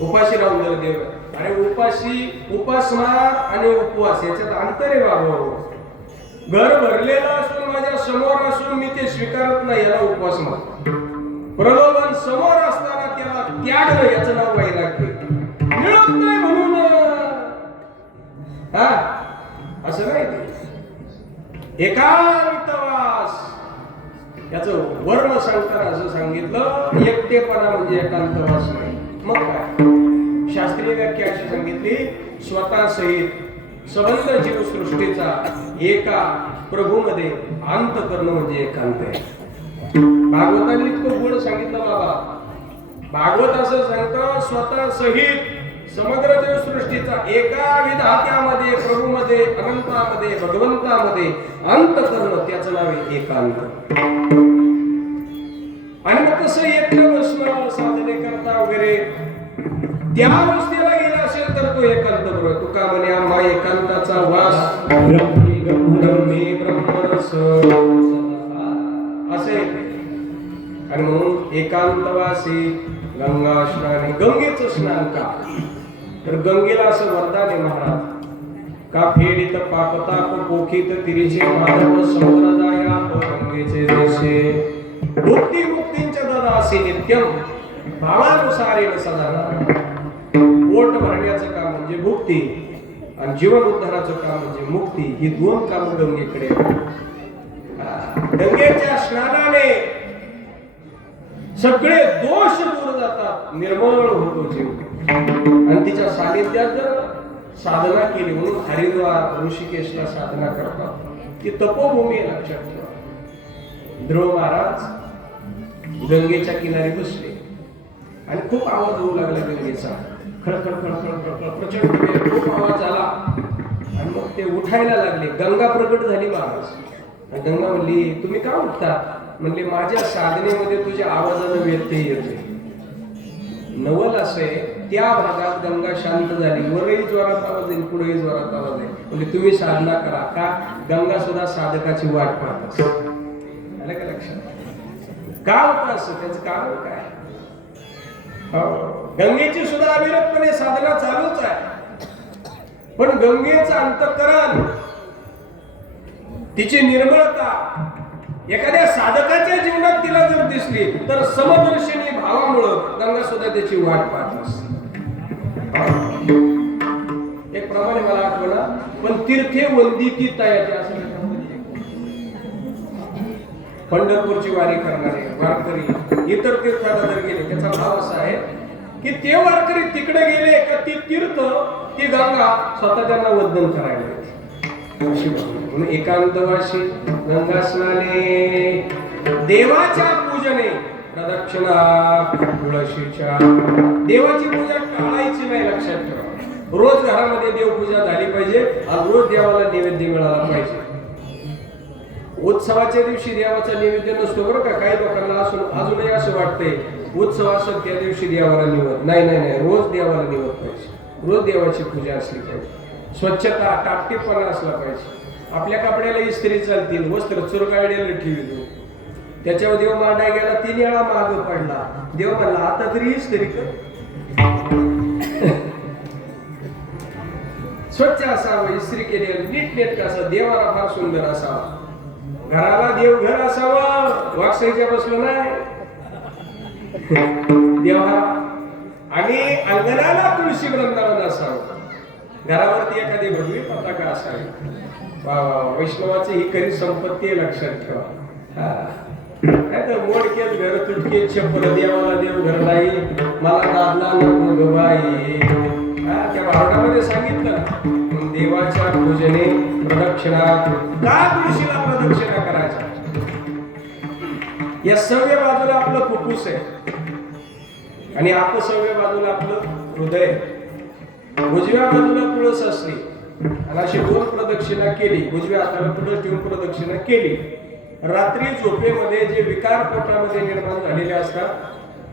उपाशी राहून जर देव, अरे उपाशी, उपासमार आणि उपवास याच्यात अंतर आहे बाबा. घर भरलेलं असून माझ्या समोर असून मी ते स्वीकारत नाही, याला उपवास म्हणतात. प्रलोभन समोर असताना त्याला त्याग, याचं नाव वैराग्य. मिळत नाही म्हणून असं नाही. एकांतवास याचं वर्ण सांगताना असं सांगितलं, एकटेपणा म्हणजे एकांतवास नाही. मग काय शास्त्रीय व्याख्या अशी सांगितली, स्वतः सहित सबंध जीवसृष्टीचा एका प्रभूमध्ये अंत करणं म्हणजे एकांत आहे. भागवताने इतकं गुण सांगितलं बाबा. भागवत असं सांगतं, स्वतः सहित समग्र देवसृष्टीचा एका विधात्यामध्ये, प्रभूमध्ये, अनंतामध्ये, भगवंतामध्ये अंत करणं त्याचं नाव आहे एकांत. आणि मग कसं एकटं बसणं साधने करता वगैरे त्या अवस्थेला गेला असेल तर तो एकांत बरोबर. तुका म्हणे आम्हा एकांताचा वास ब्रह्मी ब्रह्मरस असे. आणि म्हणून एकांतवासी गंगा स्नानी. गंगेचं स्नान का तर गंगेला असं वरदान आहे महाराज का फेडित पापताप पोखित तिरीचे माधव समुद्र जाया गंगेचे देशे भुक्ती मुक्तींच्या ददासी नित्यम भावानुसारेण सदा. पोट भरण्याचं काम म्हणजे भुक्ती आणि जीवन उद्धाराचं काम म्हणजे मुक्ती. ही दोन काम गंगेकडे. गंगेच्या स्नानाने सगळे दोष दूर जातात, निर्मळ होतो जीव. आणि तिच्या सानिध्यात जर साधना केली म्हणून हरिद्वार ऋषिकेशला साधना करतात. ती तपोभूमी आहे लक्षात ठेवा. ध्रुव महाराज गंगेच्या किनारी बसले आणि खूप आवाज होऊ लागला गंगेचा. खळखळ खळखळ खळखळ प्रचंड वेळ खूप आवाज आला आणि मग ते उठायला लागले. गंगा प्रकट झाली महाराज. गंगा म्हणली तुम्ही का उठता? म्हणले माझ्या साधनेमध्ये तुझ्या आवाजानं व्यत्यय येतोय. नवल असे त्या भागात गंगा शांत झाली. वरही जोरात आवाज येईल, पुढेही जोरात आवाज येईल. म्हणजे तुम्ही साधना करा. का गंगा सुद्धा साधकाची वाट पाहत असते. आलं का लक्षात? का होतं असं? त्याचं कारण काय? गंगेची सुद्धा अविरतपणे साधना चालूच आहे. पण गंगेचं अंतःकरण, तिची निर्मळता एखाद्या साधकाच्या जीवनात तिला जर दिसली तर समदर्शनी भावामुळं गंगा सुद्धा त्याची वाट पाहत असते. एक प्रमाणे मला आठवला पण तीर्थे वंदिती तयाची असं पंढरपूरची वारी करणारे वारकरी इतर तीर्थाला जर गेले त्याचा भाव असा आहे की ते वारकरी तिकडे गेले का ती तीर्थ ती गंगा स्वतः त्यांना वंदन करायला येते. म्हणून एकांतवासी गंगा स्नाने देवाच्या पूजने प्रदक्षिणा तुळशीच्या. देवाची पूजा टाळायची नाही लक्षात ठेवा. रोज घरामध्ये देवपूजा झाली पाहिजे आणि रोज देवाला नैवेद्य मिळाला पाहिजे. उत्सवाच्या दिवशी देवाचा नैवेद्य नसतो बरं का. काही लोकांना अजूनही असं वाटतंय उत्सव असं त्या दिवशी देवाला निवड. नाही नाही नाही, रोज देवाला निवड पाहिजे. रोज देवाची पूजा असली पाहिजे. स्वच्छता टापटीपणा असला पाहिजे. आपल्या कपड्याला इस्त्री चालतील, वस्त्र चुरगाळलेलं ठेवतो. त्याच्यावर देव मांडाय गेला 3 वेळा माग पडला. देव म्हणला आता तरी इस्त्री कर. स्वच्छ असावं, इस्त्री केलेलं नीटनेटकं असावं, देवाला फार सुंदर असावा. घराला देवघर असावं, वाकसाईच्या बसलं नाही देवा. आणि अंगणाला तुळशी वृंदावन असावं. घरावरती एखादी भगवी पताका असावी. वैष्णवाची ही खरी संपत्ती आहे लक्षात ठेवा. नाही तर मोडकेच घर तुटके चप्पल देवाला देवघर नाही मला दादला नको ग बाई. त्या भावनामध्ये सांगितलं देवाच्या पूजने प्रदक्षिणा. का तुळशीला प्रदक्षिणा करायचा? या सव्य बाजूला आपलं फुफ्फुस आहे आणि अपसव्य बाजूला आपलं हृदय. उजव्या बाजूला तुळस असली आणि अशी 2 प्रदक्षिणा केली, उजव्या हाताला तुळस ठेवून प्रदक्षिणा केली. रात्री झोपेमध्ये जे विकार पोटामध्ये निर्माण झालेले असतात,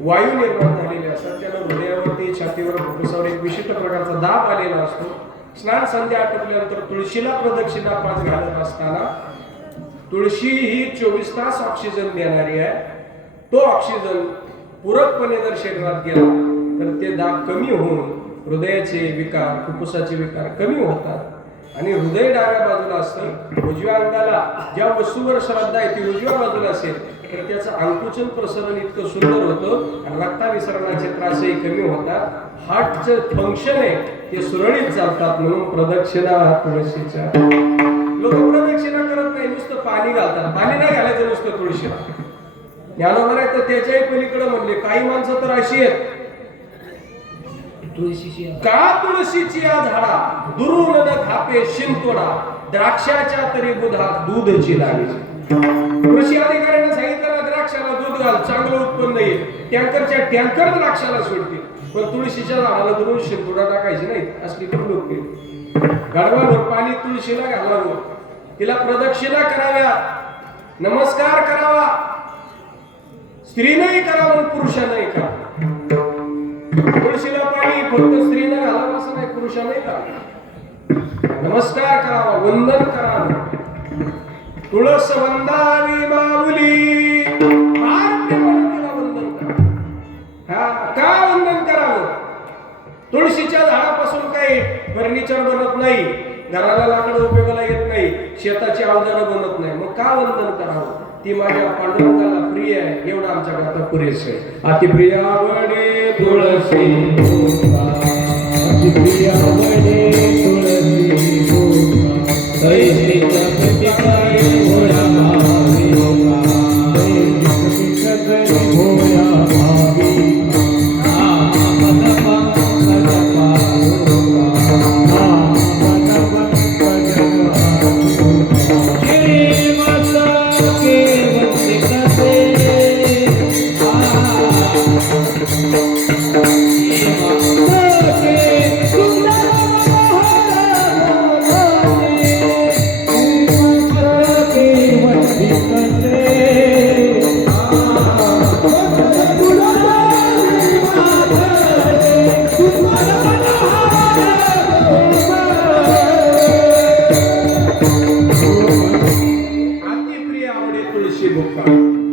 वायू निर्माण झालेले असतात, त्याला हृदयावरती छातीवर फुफ्फुसावर एक विशिष्ट प्रकारचा दाब आलेला असतो. स्नान संध्या आटोपल्यानंतर तुळशीला प्रदक्षिणा 5 घालत असताना तुळशी ही 24 तास ऑक्सिजन देणारी आहे. तो ऑक्सिजन पूरकपणे जर शरीरात गेला तर ते दाब कमी होऊन हृदयाचे विकार, फुफ्फुसाचे विकार कमी होतात. आणि हृदय डाव्या बाजूला असतं. उजव्या अंगाला ज्या वस्तूवर श्रद्धा आहे ती उजव्या बाजूला असेल तर त्याचं अंकुचन प्रसरण इतकं सुंदर होतं आणि रक्ताभिसरणाचे त्रासही कमी होतात. हार्टचं फंक्शन आहे ते सुरळीत चालतात. म्हणून प्रदक्षिणा तुळशीच्या. लोक प्रदक्षिणा करत नाही, नुसतं पाणी घालतात. पाणी नाही घालायचं नुसतं तुळशीला. ज्ञानोबा आहे तर त्याच्याही पलीकडे म्हणले काही माणसं तर अशी आहेत का तुळशीची या झाडा दुरून न खापे शिंतोडा द्राक्षाच्या तरी बुधा दूधची लावी. कृषी अधिकाऱ्यांना सांगितलं ना द्राक्षाला दूध घाल चांगलं उत्पन्न येईल. टँकरच्या टँकर द्राक्षाला सोडतील. पण तुळशीच्या झाडाला धरून शिंतोडा टाकायची नाही, असली पण लोक केली. गाढवावर पाणी तुळशीला घालावं, तिला प्रदक्षिणा कराव्या, नमस्कार करावा, स्त्रीनेही करावं पुरुषानेही करावं. तुळशीला पाणी फक्त स्त्रीने घालावं असं नाही, पुरुषानेही करावं, नमस्कार करावा, वंदन करावं. तुळस वंदावी माऊली, फार प्रेमाने तिला वंदन करावं. का वंदन करावं? तुळशीच्या झाडापासून काही फर्निचर बनत नाही, घराला लाकडं उपयोगाला येत नाही, शेताची अवजारं बनत नाही, मग का वंदन करावं? ती माझ्या पांडुरंगाला प्रिय आहे, एवढं आमच्या गाता पुरेस आहे. अतिप्रिय आवडे तुळशी अतिप्रिय आवडे तुळशी गोपा, दैसिक प्रतिकारे होया भावी लोका, दैसिक प्रतिकारे होया भावी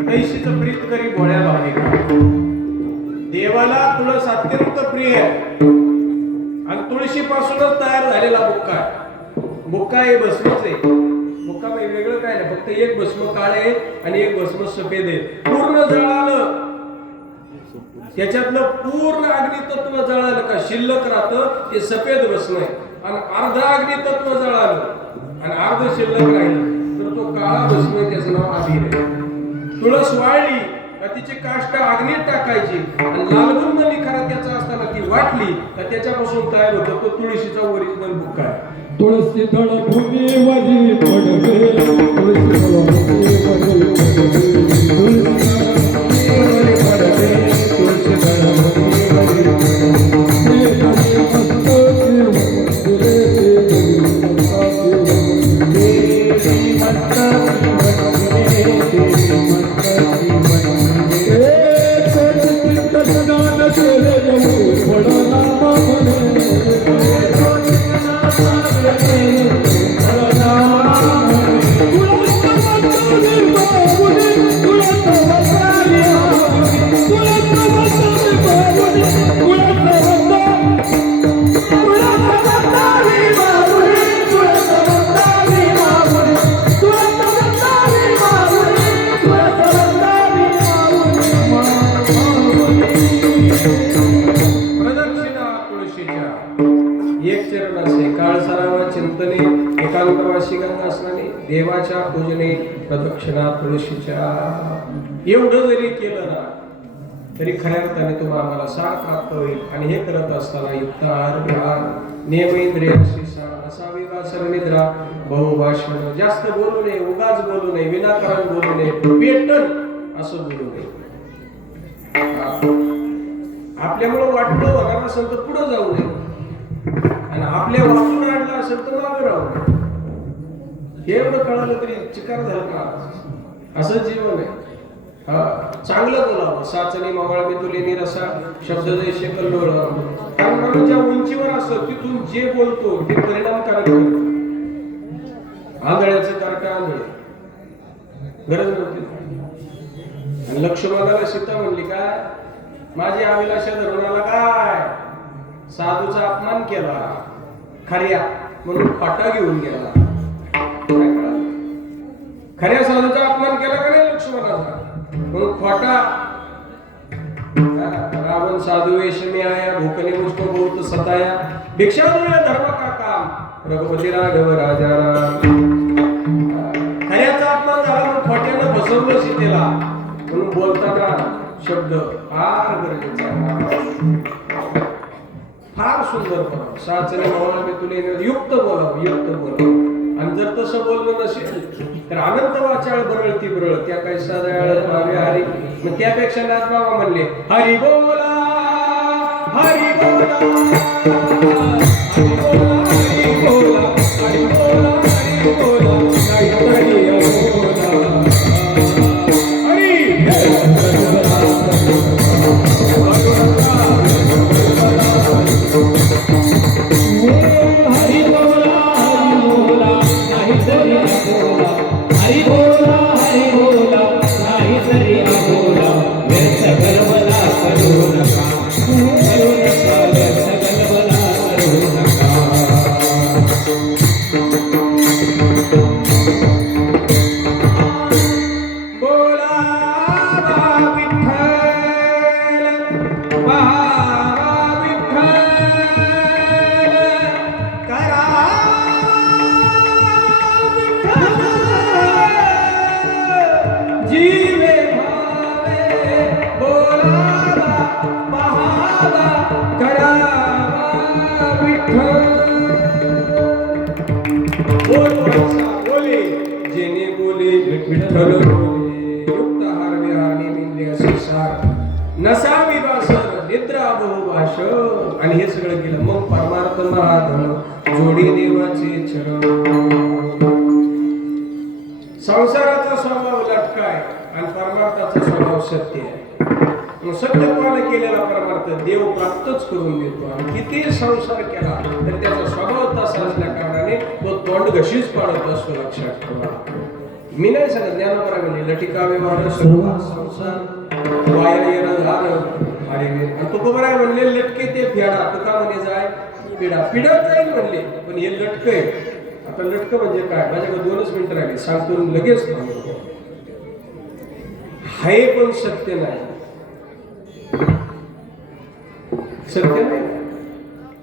तुळशीचं प्रीत करी भोळ्या भाविका. देवाला तुळस अत्यंत प्रिय आहे आणि तुळशीपासूनच तयार झालेला बुक्का आहे. बुक्का हे भस्मच आहे. बुक्का वेगळं काय नाही, फक्त एक भस्म काळे आहे आणि एक भस्म सफेद आहे. पूर्ण जळालं, त्याच्यातलं पूर्ण अग्नितत्व जळालं का शिल्लक राहतं ते सफेद भस्म आहे, आणि अर्ध अग्नितत्व जळालं आणि अर्ध शिल्लक राहिलं तर तो काळा भस्म आहे, त्याचं नाव आबीर आहे. तुळस वाळली का तिची काष्ट अग्नीत टाकायची आणि लालगुंद निखारा त्याचा असताना ती वाटली का त्याच्यापासून तयार होतो तो तुळशीचा ओरिजिनल बुक्का आहे. तुळशी दळ भूमीवरी पडवे, तुळशी दळ भूमीवरी पडवे, तुळशी दळ भूमीवरी पडवे, तुळशी दळ भूमीवरी देवाच्या पूजने प्रदक्षिणा तुळशीच्या. एवढं जरी केलं ना तरी खऱ्या अर्थाने तुम्हाला आम्हाला सार प्राप्त होईल. आणि हे करत असताना युक्त आहार विहार नियमिंद्रिय असावी निद्रा बहुभाषण, जास्त बोलू नये, उगाच बोलू नये, विनाकारण बोलू नये, पेटन असं बोलू नये. आपल्यामुळं वाटलं होणार असेल तर पुढे जाऊ नये आणि आपल्या वाचून आणलं असेल तर मागे राहू नये. हे एवढं कळालं तरी चिकार झालं का? असं जीवन आहे. चांगलं बोलावं. साचणी मावळ मी तुले निरसा शब्द जैसे कल्लोळ. कारण माणूस ज्या उंचीवर असतो तिथून जे बोलतो ते परिणामकारक करतो. आंधळ्याचं कारक आंधळे, गरज नव्हती. आणि लक्ष्मणाला सीता म्हणली काय, माझी अभिलाषा धर्माला काय, साधूचा अपमान केला खऱ्या म्हणून फाटा घेऊन गेला. खऱ्या साधूचा अपमान केला का नाही लक्ष्मणाचा म्हणून खोटा. रावण साधू वेश में आया, भूखने मुझको बहुत सताया, भिक्षा दो धर्म का काम, रघुपती राघव राजा राम. खऱ्याचा अपमान झाला म्हणून खोट्यानं बसवलं सीतेला म्हणून बोलताना शब्द फार गरजेचा आहे. फार सुंदर बोलावं. साचने मावळा मी तुले युक्त बोलावं, युक्त बोलावं. आणि जर तसं बोललं नसेल तर अनंत वाचाळ बरळती बरळ त्या काही सदयाळ पावे हरी. मग त्यापेक्षा नाथ बाबा म्हणले हरी बोला हरी बोला हरी बोला हरी बोला हरी बोला हरी बोला नाही तरी अबोला हरी हरी बोला नाही तरी बोला हरी बोला नाही तरी बोला व्यर्थ गलबला करू नका व्यर्थ गलबला करू नका बोला विठ्ठल विठ्ठल करा विठ्ठल जीवे भावे बोलावा पहावा करावा विठ्ठल बोल वैसा बोले जेने बोले विठ्ठल बोले युक्त हार विहानी मिंद्रिय संसार नसावी वासर निद्रा बहुभाष आणि हे सगळं केलं मग परमार्थ महाधन जोडी देवाचे चरण संसाराचा स्वभाव लटका आहे आणि परमार्थाचा स्वभाव सत्य आहे मग सत्यत्वाने केलेला परमार्थ देव प्राप्तच करून देतो आणि किती संसार केला तर त्याचा स्वभाव तसा असल्या कारणाने तो तोंड घशीच पाडत असतो लक्षात ठेवा मी नाही सांगत ज्ञानोबरा म्हणजे लटिका व्यवहार सर्व संसार वाया येणं झालं अरे आणि तो बरं आहे म्हणले लटके ते फेडा तुका म्हणे जाय पिढा पिढा जाईल म्हणले पण हे लटक आहे आता लटकं म्हणजे काय माझ्याकडे 2च मिनिटं राहिले सांगतो लगेच थांबतो हाय पण सत्य नाही सत्य नाही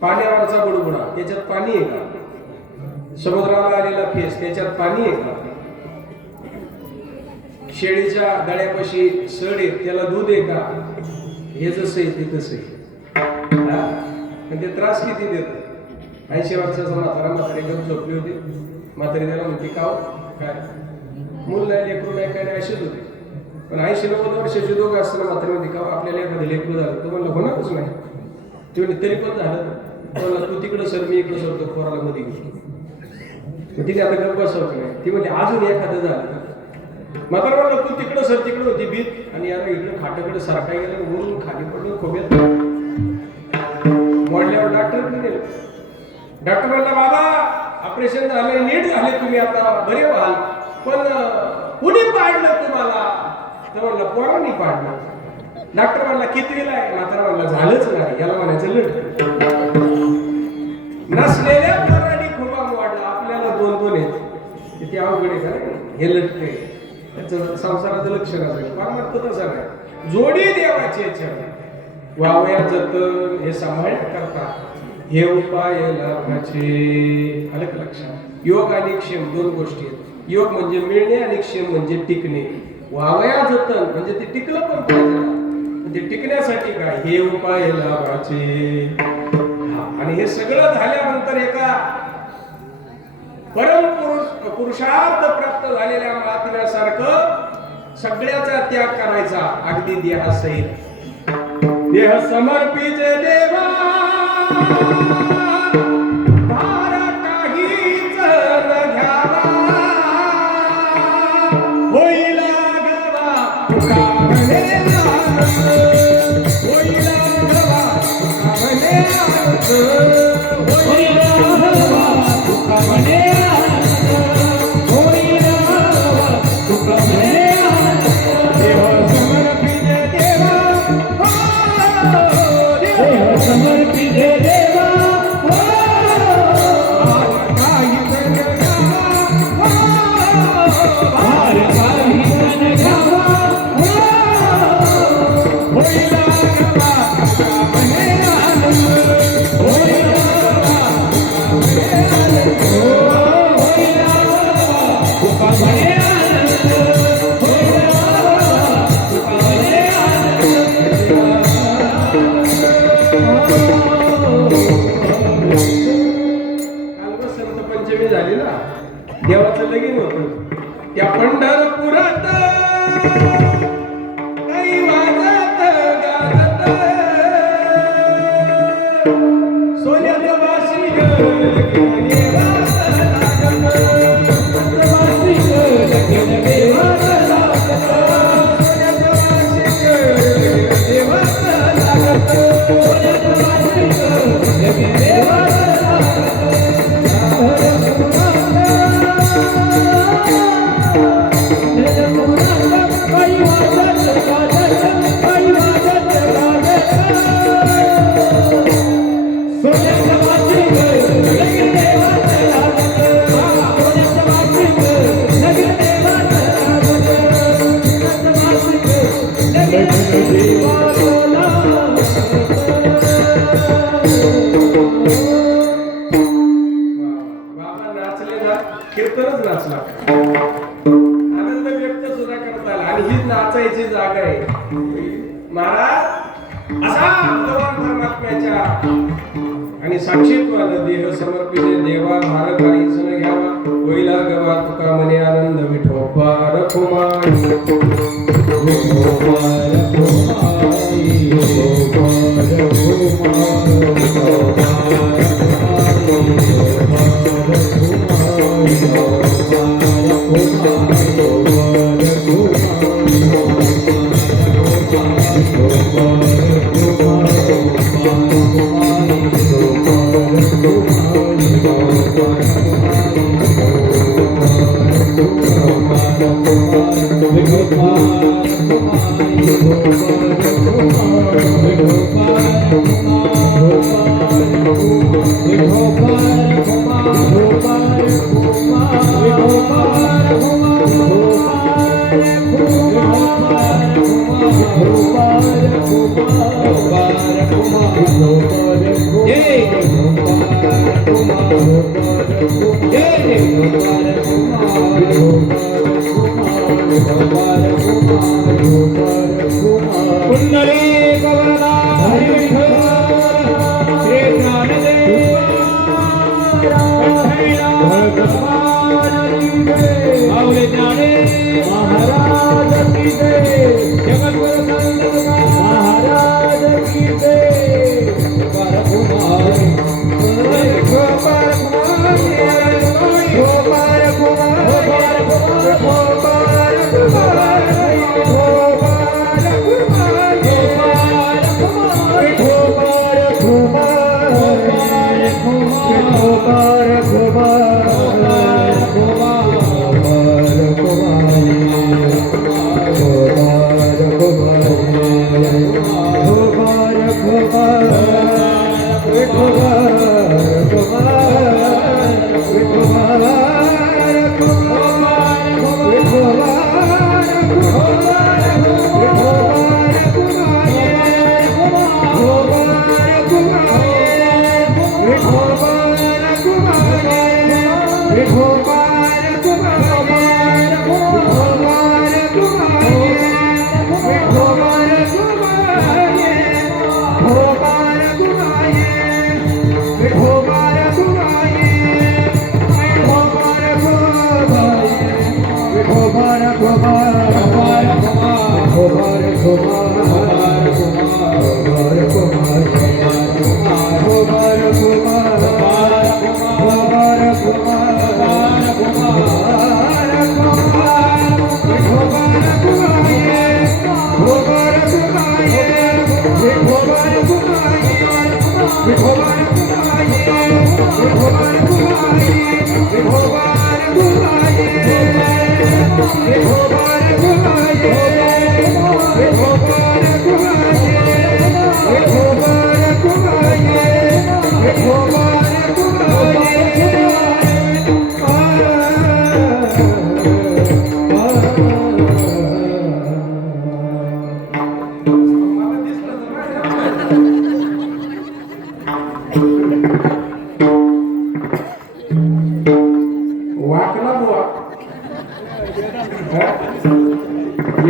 पाण्यावरचा बुडबुडा त्याच्यात पाणी आहे का समुद्राला आलेला फेस त्याच्यात पाणी आहे का शेळीच्या गळ्यापाशी सड आहे त्याला दूध आहे का हे जसं आहे ते तसं आहे पण ते त्रास किती देतं 80 वर्षाचा म्हातारी घेऊन झोपली होती म्हातारी त्याला म्हणते काव काय मूल नाही लेकरू नाही काय नाही असेच होते पण 80-90 वर्षाची दोघं असताना म्हातारी म्हणते काव आपल्याला एखादं लेकरू झालं तो म्हणलं होणारच नाही ते म्हणले तरी पण झालं म्हणलं तू तिकडं सर मी इकडं सरतो पोराला मध्ये घेतो तिने आता गप्प बसवत नाही ती म्हणते अजून एखादं झालं म्हातारा म्हणलं तू तिकडं सर तिकडं होती भीत आणि याला इकडं खाटाकडे सारखा गेलं वरून खाली पडलं खोब्यात मोडल्यावर डॉक्टरकडे नेलं डॉक्टर म्हणला बाबा ऑपरेशन झालंय नीट झाले तुम्ही आता बरे व्हाल पण कुणी पाडलं तुम्हाला तर म्हणलं पोरांनी पाडलं डॉक्टर म्हणला कितवीला आहे म्हातारा म्हणला झालंच नाही याला म्हणायचं लट नसलेल्या पोरांनी खूप वाढलं आपल्याला 2-2 आहेत किती अवघड आहे का हे लटक आहे त्याचं संसाराचं लक्षण असेल परमार्थ तसं नाही जोडी देवाची चरण वावया जतन हे सांभाळ करतात हे उपाय लाभाचे आलं का लक्षात योग आणि क्षेम 2 गोष्टी आहेत योग म्हणजे मिळणे आणि क्षेम म्हणजे टिकणे वावया जतन म्हणजे ते टिकलं पण पाहिजे ते टिकण्यासाठी काय हे उपाय लाभाचे आणि हे सगळं झाल्यानंतर एका परम पुरुषार्थ प्राप्त झालेल्या महात्म्यासारखं सगळ्याचा त्याग करायचा अगदी देहासहित देह समर्पित देवा भार काहीच न घ्यावा होईल गवा तुका म्हणे होईल गवा तुका म्हणे होईल गवा तुका म्हणे होईल गवा तुका म्हणे देह समर्पित देवा समर्पित देवा काही जण घ्यावा होईला गवा म्हणे होईला पंचमी झाली ना देवाचं लगीन होत त्या पंढरपुरात काही वाजत गाजत जाण्याची जागा आहे. महाराज असा भगवान परमात्म्याच्या आणि साक्षीत्वानं देह समर्पिते देवा भार काहीच न घ्यावा होईला गवा तुका मने आनंद विठोबा रखुमाई विठोबा रखुमाई विठोबा वाकला बुवा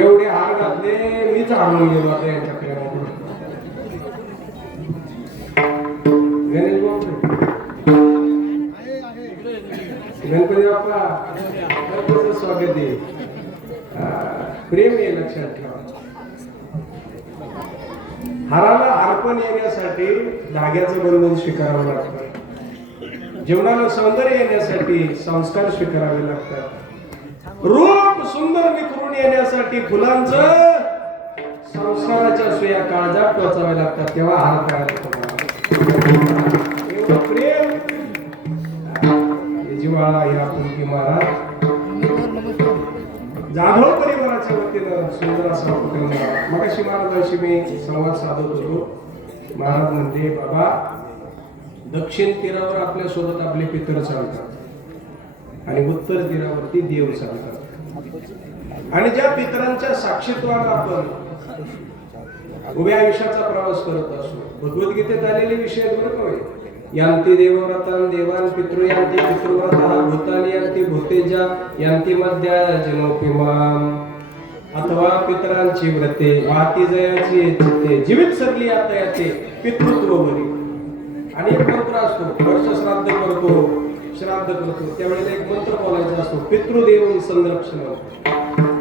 एवढे हार घातले मीच हारून गेलो आता यांच्या प्रेमाकडून. गणेश बापू गणपती बाप्पा गणपतीचं स्वागत आहे. प्रेम आहे लक्षात ठेवा. हाराला अर्पण येण्यासाठी धाग्याचं बंधन स्वीकारावं लागतं. जीवनाला सौंदर्य येण्यासाठी संस्कार स्वीकारावे लागतात. रूप सुंदर विखरून येण्यासाठी फुलांचं संस्काराच्या सुया काळजात टोचाव्या लागतात. तेव्हा हार करायला एवढं प्रेम जिव्हाळा या फुलकी महाराज जाधव परिवाराच्या वतीनं सुंदर असा कुटुंब. मगाशी महाराजांशी मी संवाद साधत होतो. महाराज म्हणते बाबा दक्षिण तीरावर आपल्या सोबत आपले पितर चालतात आणि उत्तर तीरावरती देव चालतात. आणि ज्या पितरांच्या साक्षीत्वानं आपण उभ्या आयुष्याचा प्रवास करत असतो. भगवद्गीतेत आलेले विषय बरं का. यांती देवव्रतां देवान पितृ यांती पितृव्रता भूतानी यांती भूतेजा यांती मध्या जनोपिमाम. अथवा पितरांची व्रते वाती जयाची चित्ते जीवित सरली आता याचे पितृत्व बरी. आणि एक मंत्र असतो, वर्ष श्राद्ध करतो त्यावेळेला एक मंत्र बोलायचा असतो, पितृदेव संरक्षण.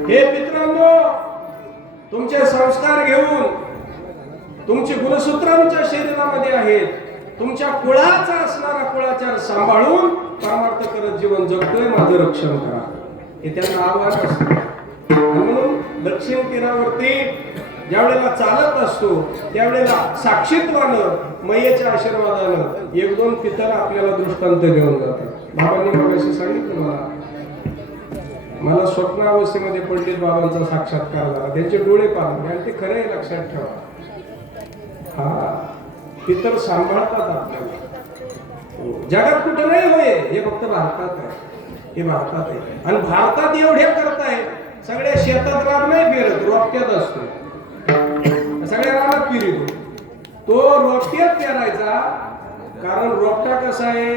हे पितरांनो, तुमचे संस्कार घेऊन तुमची गुणसूत्रांच्या शरीरामध्ये आहेत, तुमच्या कुळाचा असणारा कुळाचार सांभाळून परमार्थ करत जीवन जगतोय, माझं रक्षण करा, हे त्यांना आव्हान असतं. म्हणून दक्षिण तीरावरती ज्यावेळेला चालत असतो त्यावेळेला साक्षीत्वानं मयेच्या आशीर्वादानं एक दोन पितर आपल्याला दृष्टांत घेऊन जातात. बाबांनी मगाशी सांगितलं मला स्वप्नावस्थेमध्ये पंडित बाबांचा साक्षात्कार झाला, त्यांचे डोळे पाहून, आणि ते खरं आहे, लक्षात ठेवा. हा, पितर सांभाळतात आपल्याला. जगात कुठं नाही होय, हे फक्त भारतात आहे, हे भारतात आहे. आणि भारतात एवढे करताय, सगळ्या शेतात राब नाही फिरत, रोपट्यात असतो. सगळ्या रानात फिरतो तो, रोपट्यात पेरायचा. कारण रोपटा कसा आहे,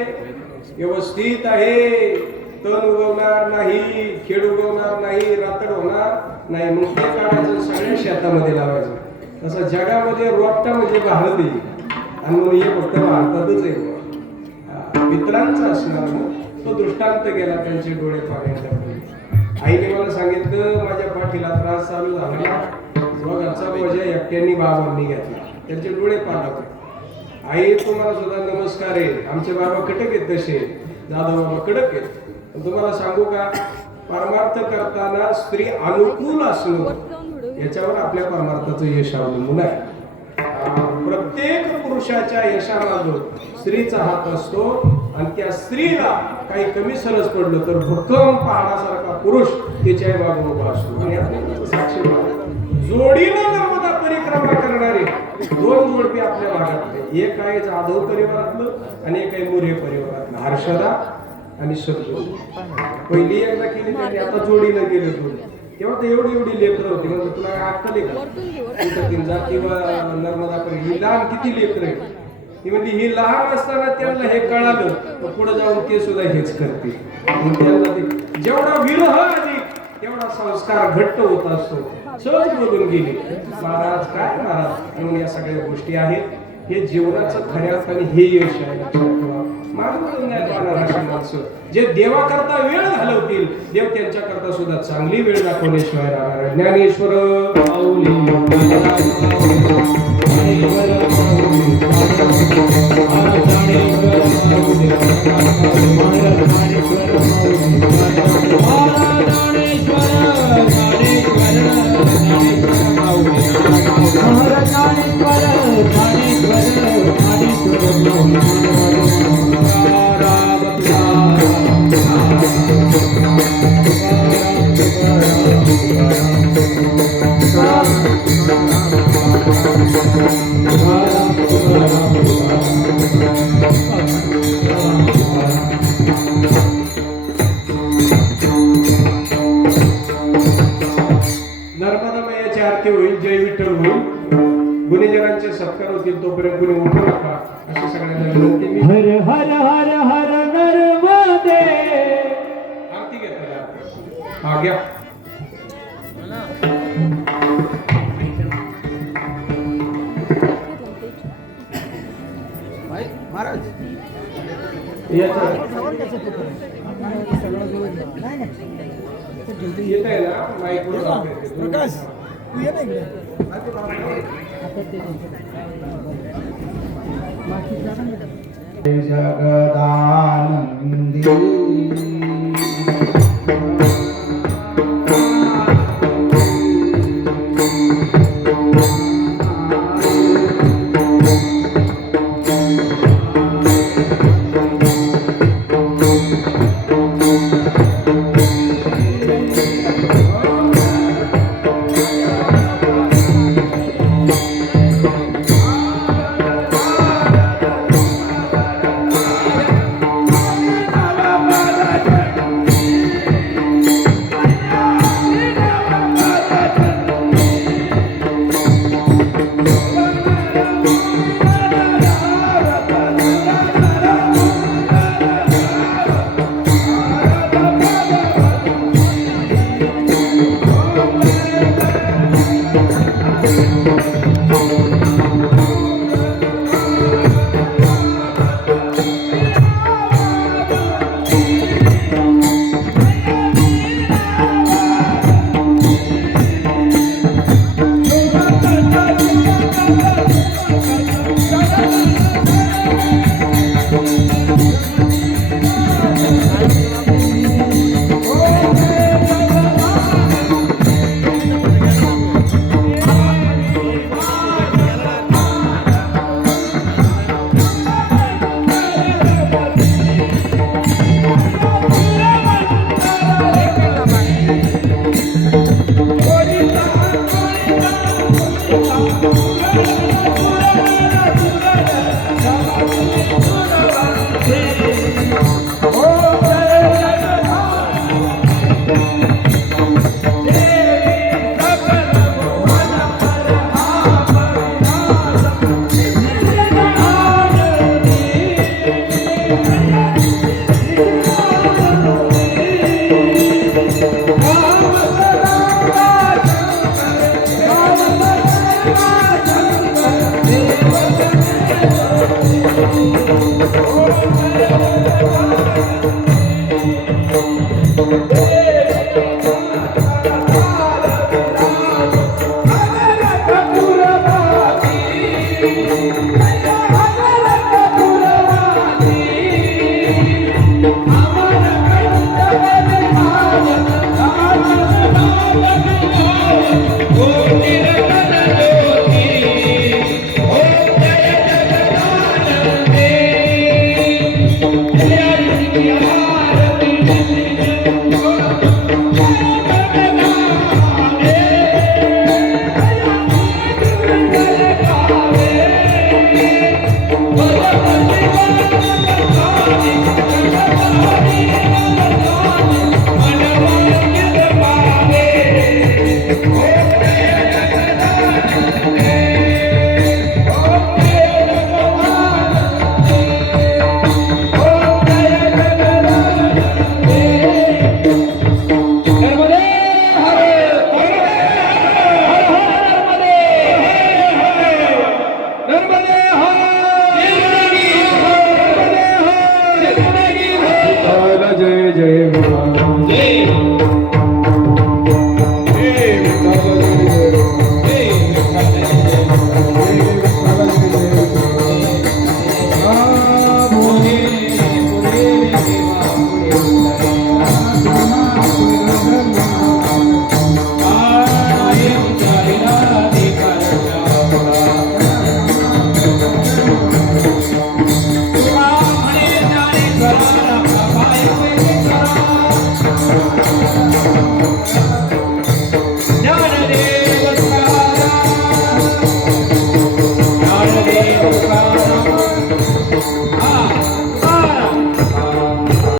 व्यवस्थित आहे, तण उगवणार नाही, खेड उगवणार नाही, रातड होणार नाही, मग ते काढायचं सगळ्या शेतामध्ये लावायचं. तसं जगामध्ये रोपटा म्हणजे भारत आहे, आणि म्हणून हे फक्त भारतातच आहे. पितरांचा असणार तो दृष्टांत गेला, त्यांचे डोळे पाहण्याच्या. आईने मला सांगितलं, माझ्या पाठीला त्रास चालू झाला, घरचा बोजा एकट्यांनी बाबांनी घेतला, त्यांचे डोळे पाहत. आई तुम्हाला सुद्धा नमस्कार आहे, आमचे बाबा कडक आहेत तसे, जाधव बाबा कडक आहेत. तुम्हाला सांगू का, परमार्थ करताना स्त्री अनुकूल असणं याच्यावर आपल्या परमार्थाचं यश अवलंबून आहे. प्रत्येक पुरुषाच्या यशामागं स्त्रीचा हात असतो, आणि त्या स्त्रीला काही कमी सरस पडलं तर भक्कम पहाडासारखा पुरुष त्याच्या मागे उभा असतो. आणि आपण साक्षी जोडीनं नर्मदा परिक्रमा करणारे दोन जोडपे आपल्या भागात, एक आहे जाधव परिवारातलं आणि एक आहे मोरे परिवारातलं, हर्षदा आणि सत्य. पहिली एकदा केली त्यांनी, आता जोडीनं गेले दोन. तेव्हा तर एवढी लेकरं होती, म्हणजे तुला अक्कल आहे का किंवा नर्मदा ही लहान किती लेकरं आहे. ती म्हणजे ही लहान असताना त्यांना हे कळालं, तर पुढे जाऊन ते सुद्धा हेच करते. त्यांना ते जेवढा विरह अधिक तेवढा संस्कार घट्ट होत असतो. सहज बोलून गेले, महाराज काय महाराज, म्हणून या सगळ्या गोष्टी आहेत. हे जीवनाचं खऱ्या अर्थाने हे यश आहे, लक्षात ठेवा. मागून नाही पाहणार अशी माणसं जे देवाकरता वेळ घालवतील, देव त्यांच्याकरता सुद्धा चांगली वेळ दाखवण्याशिवाय राहणार. ज्ञानेश्वर नर्मदामयाची आरती होईल, जय विठ्ठल होईल, गुन्हेगारांचे सत्कार होतील. तोपर्यंत कुणी उठू नका अशी सगळ्यांना विनंती. मी हर हर हर हर नर्मदे. आरती घेतली, हा घ्या. येत आहे ना माईक प्रकाश, जगदानंदी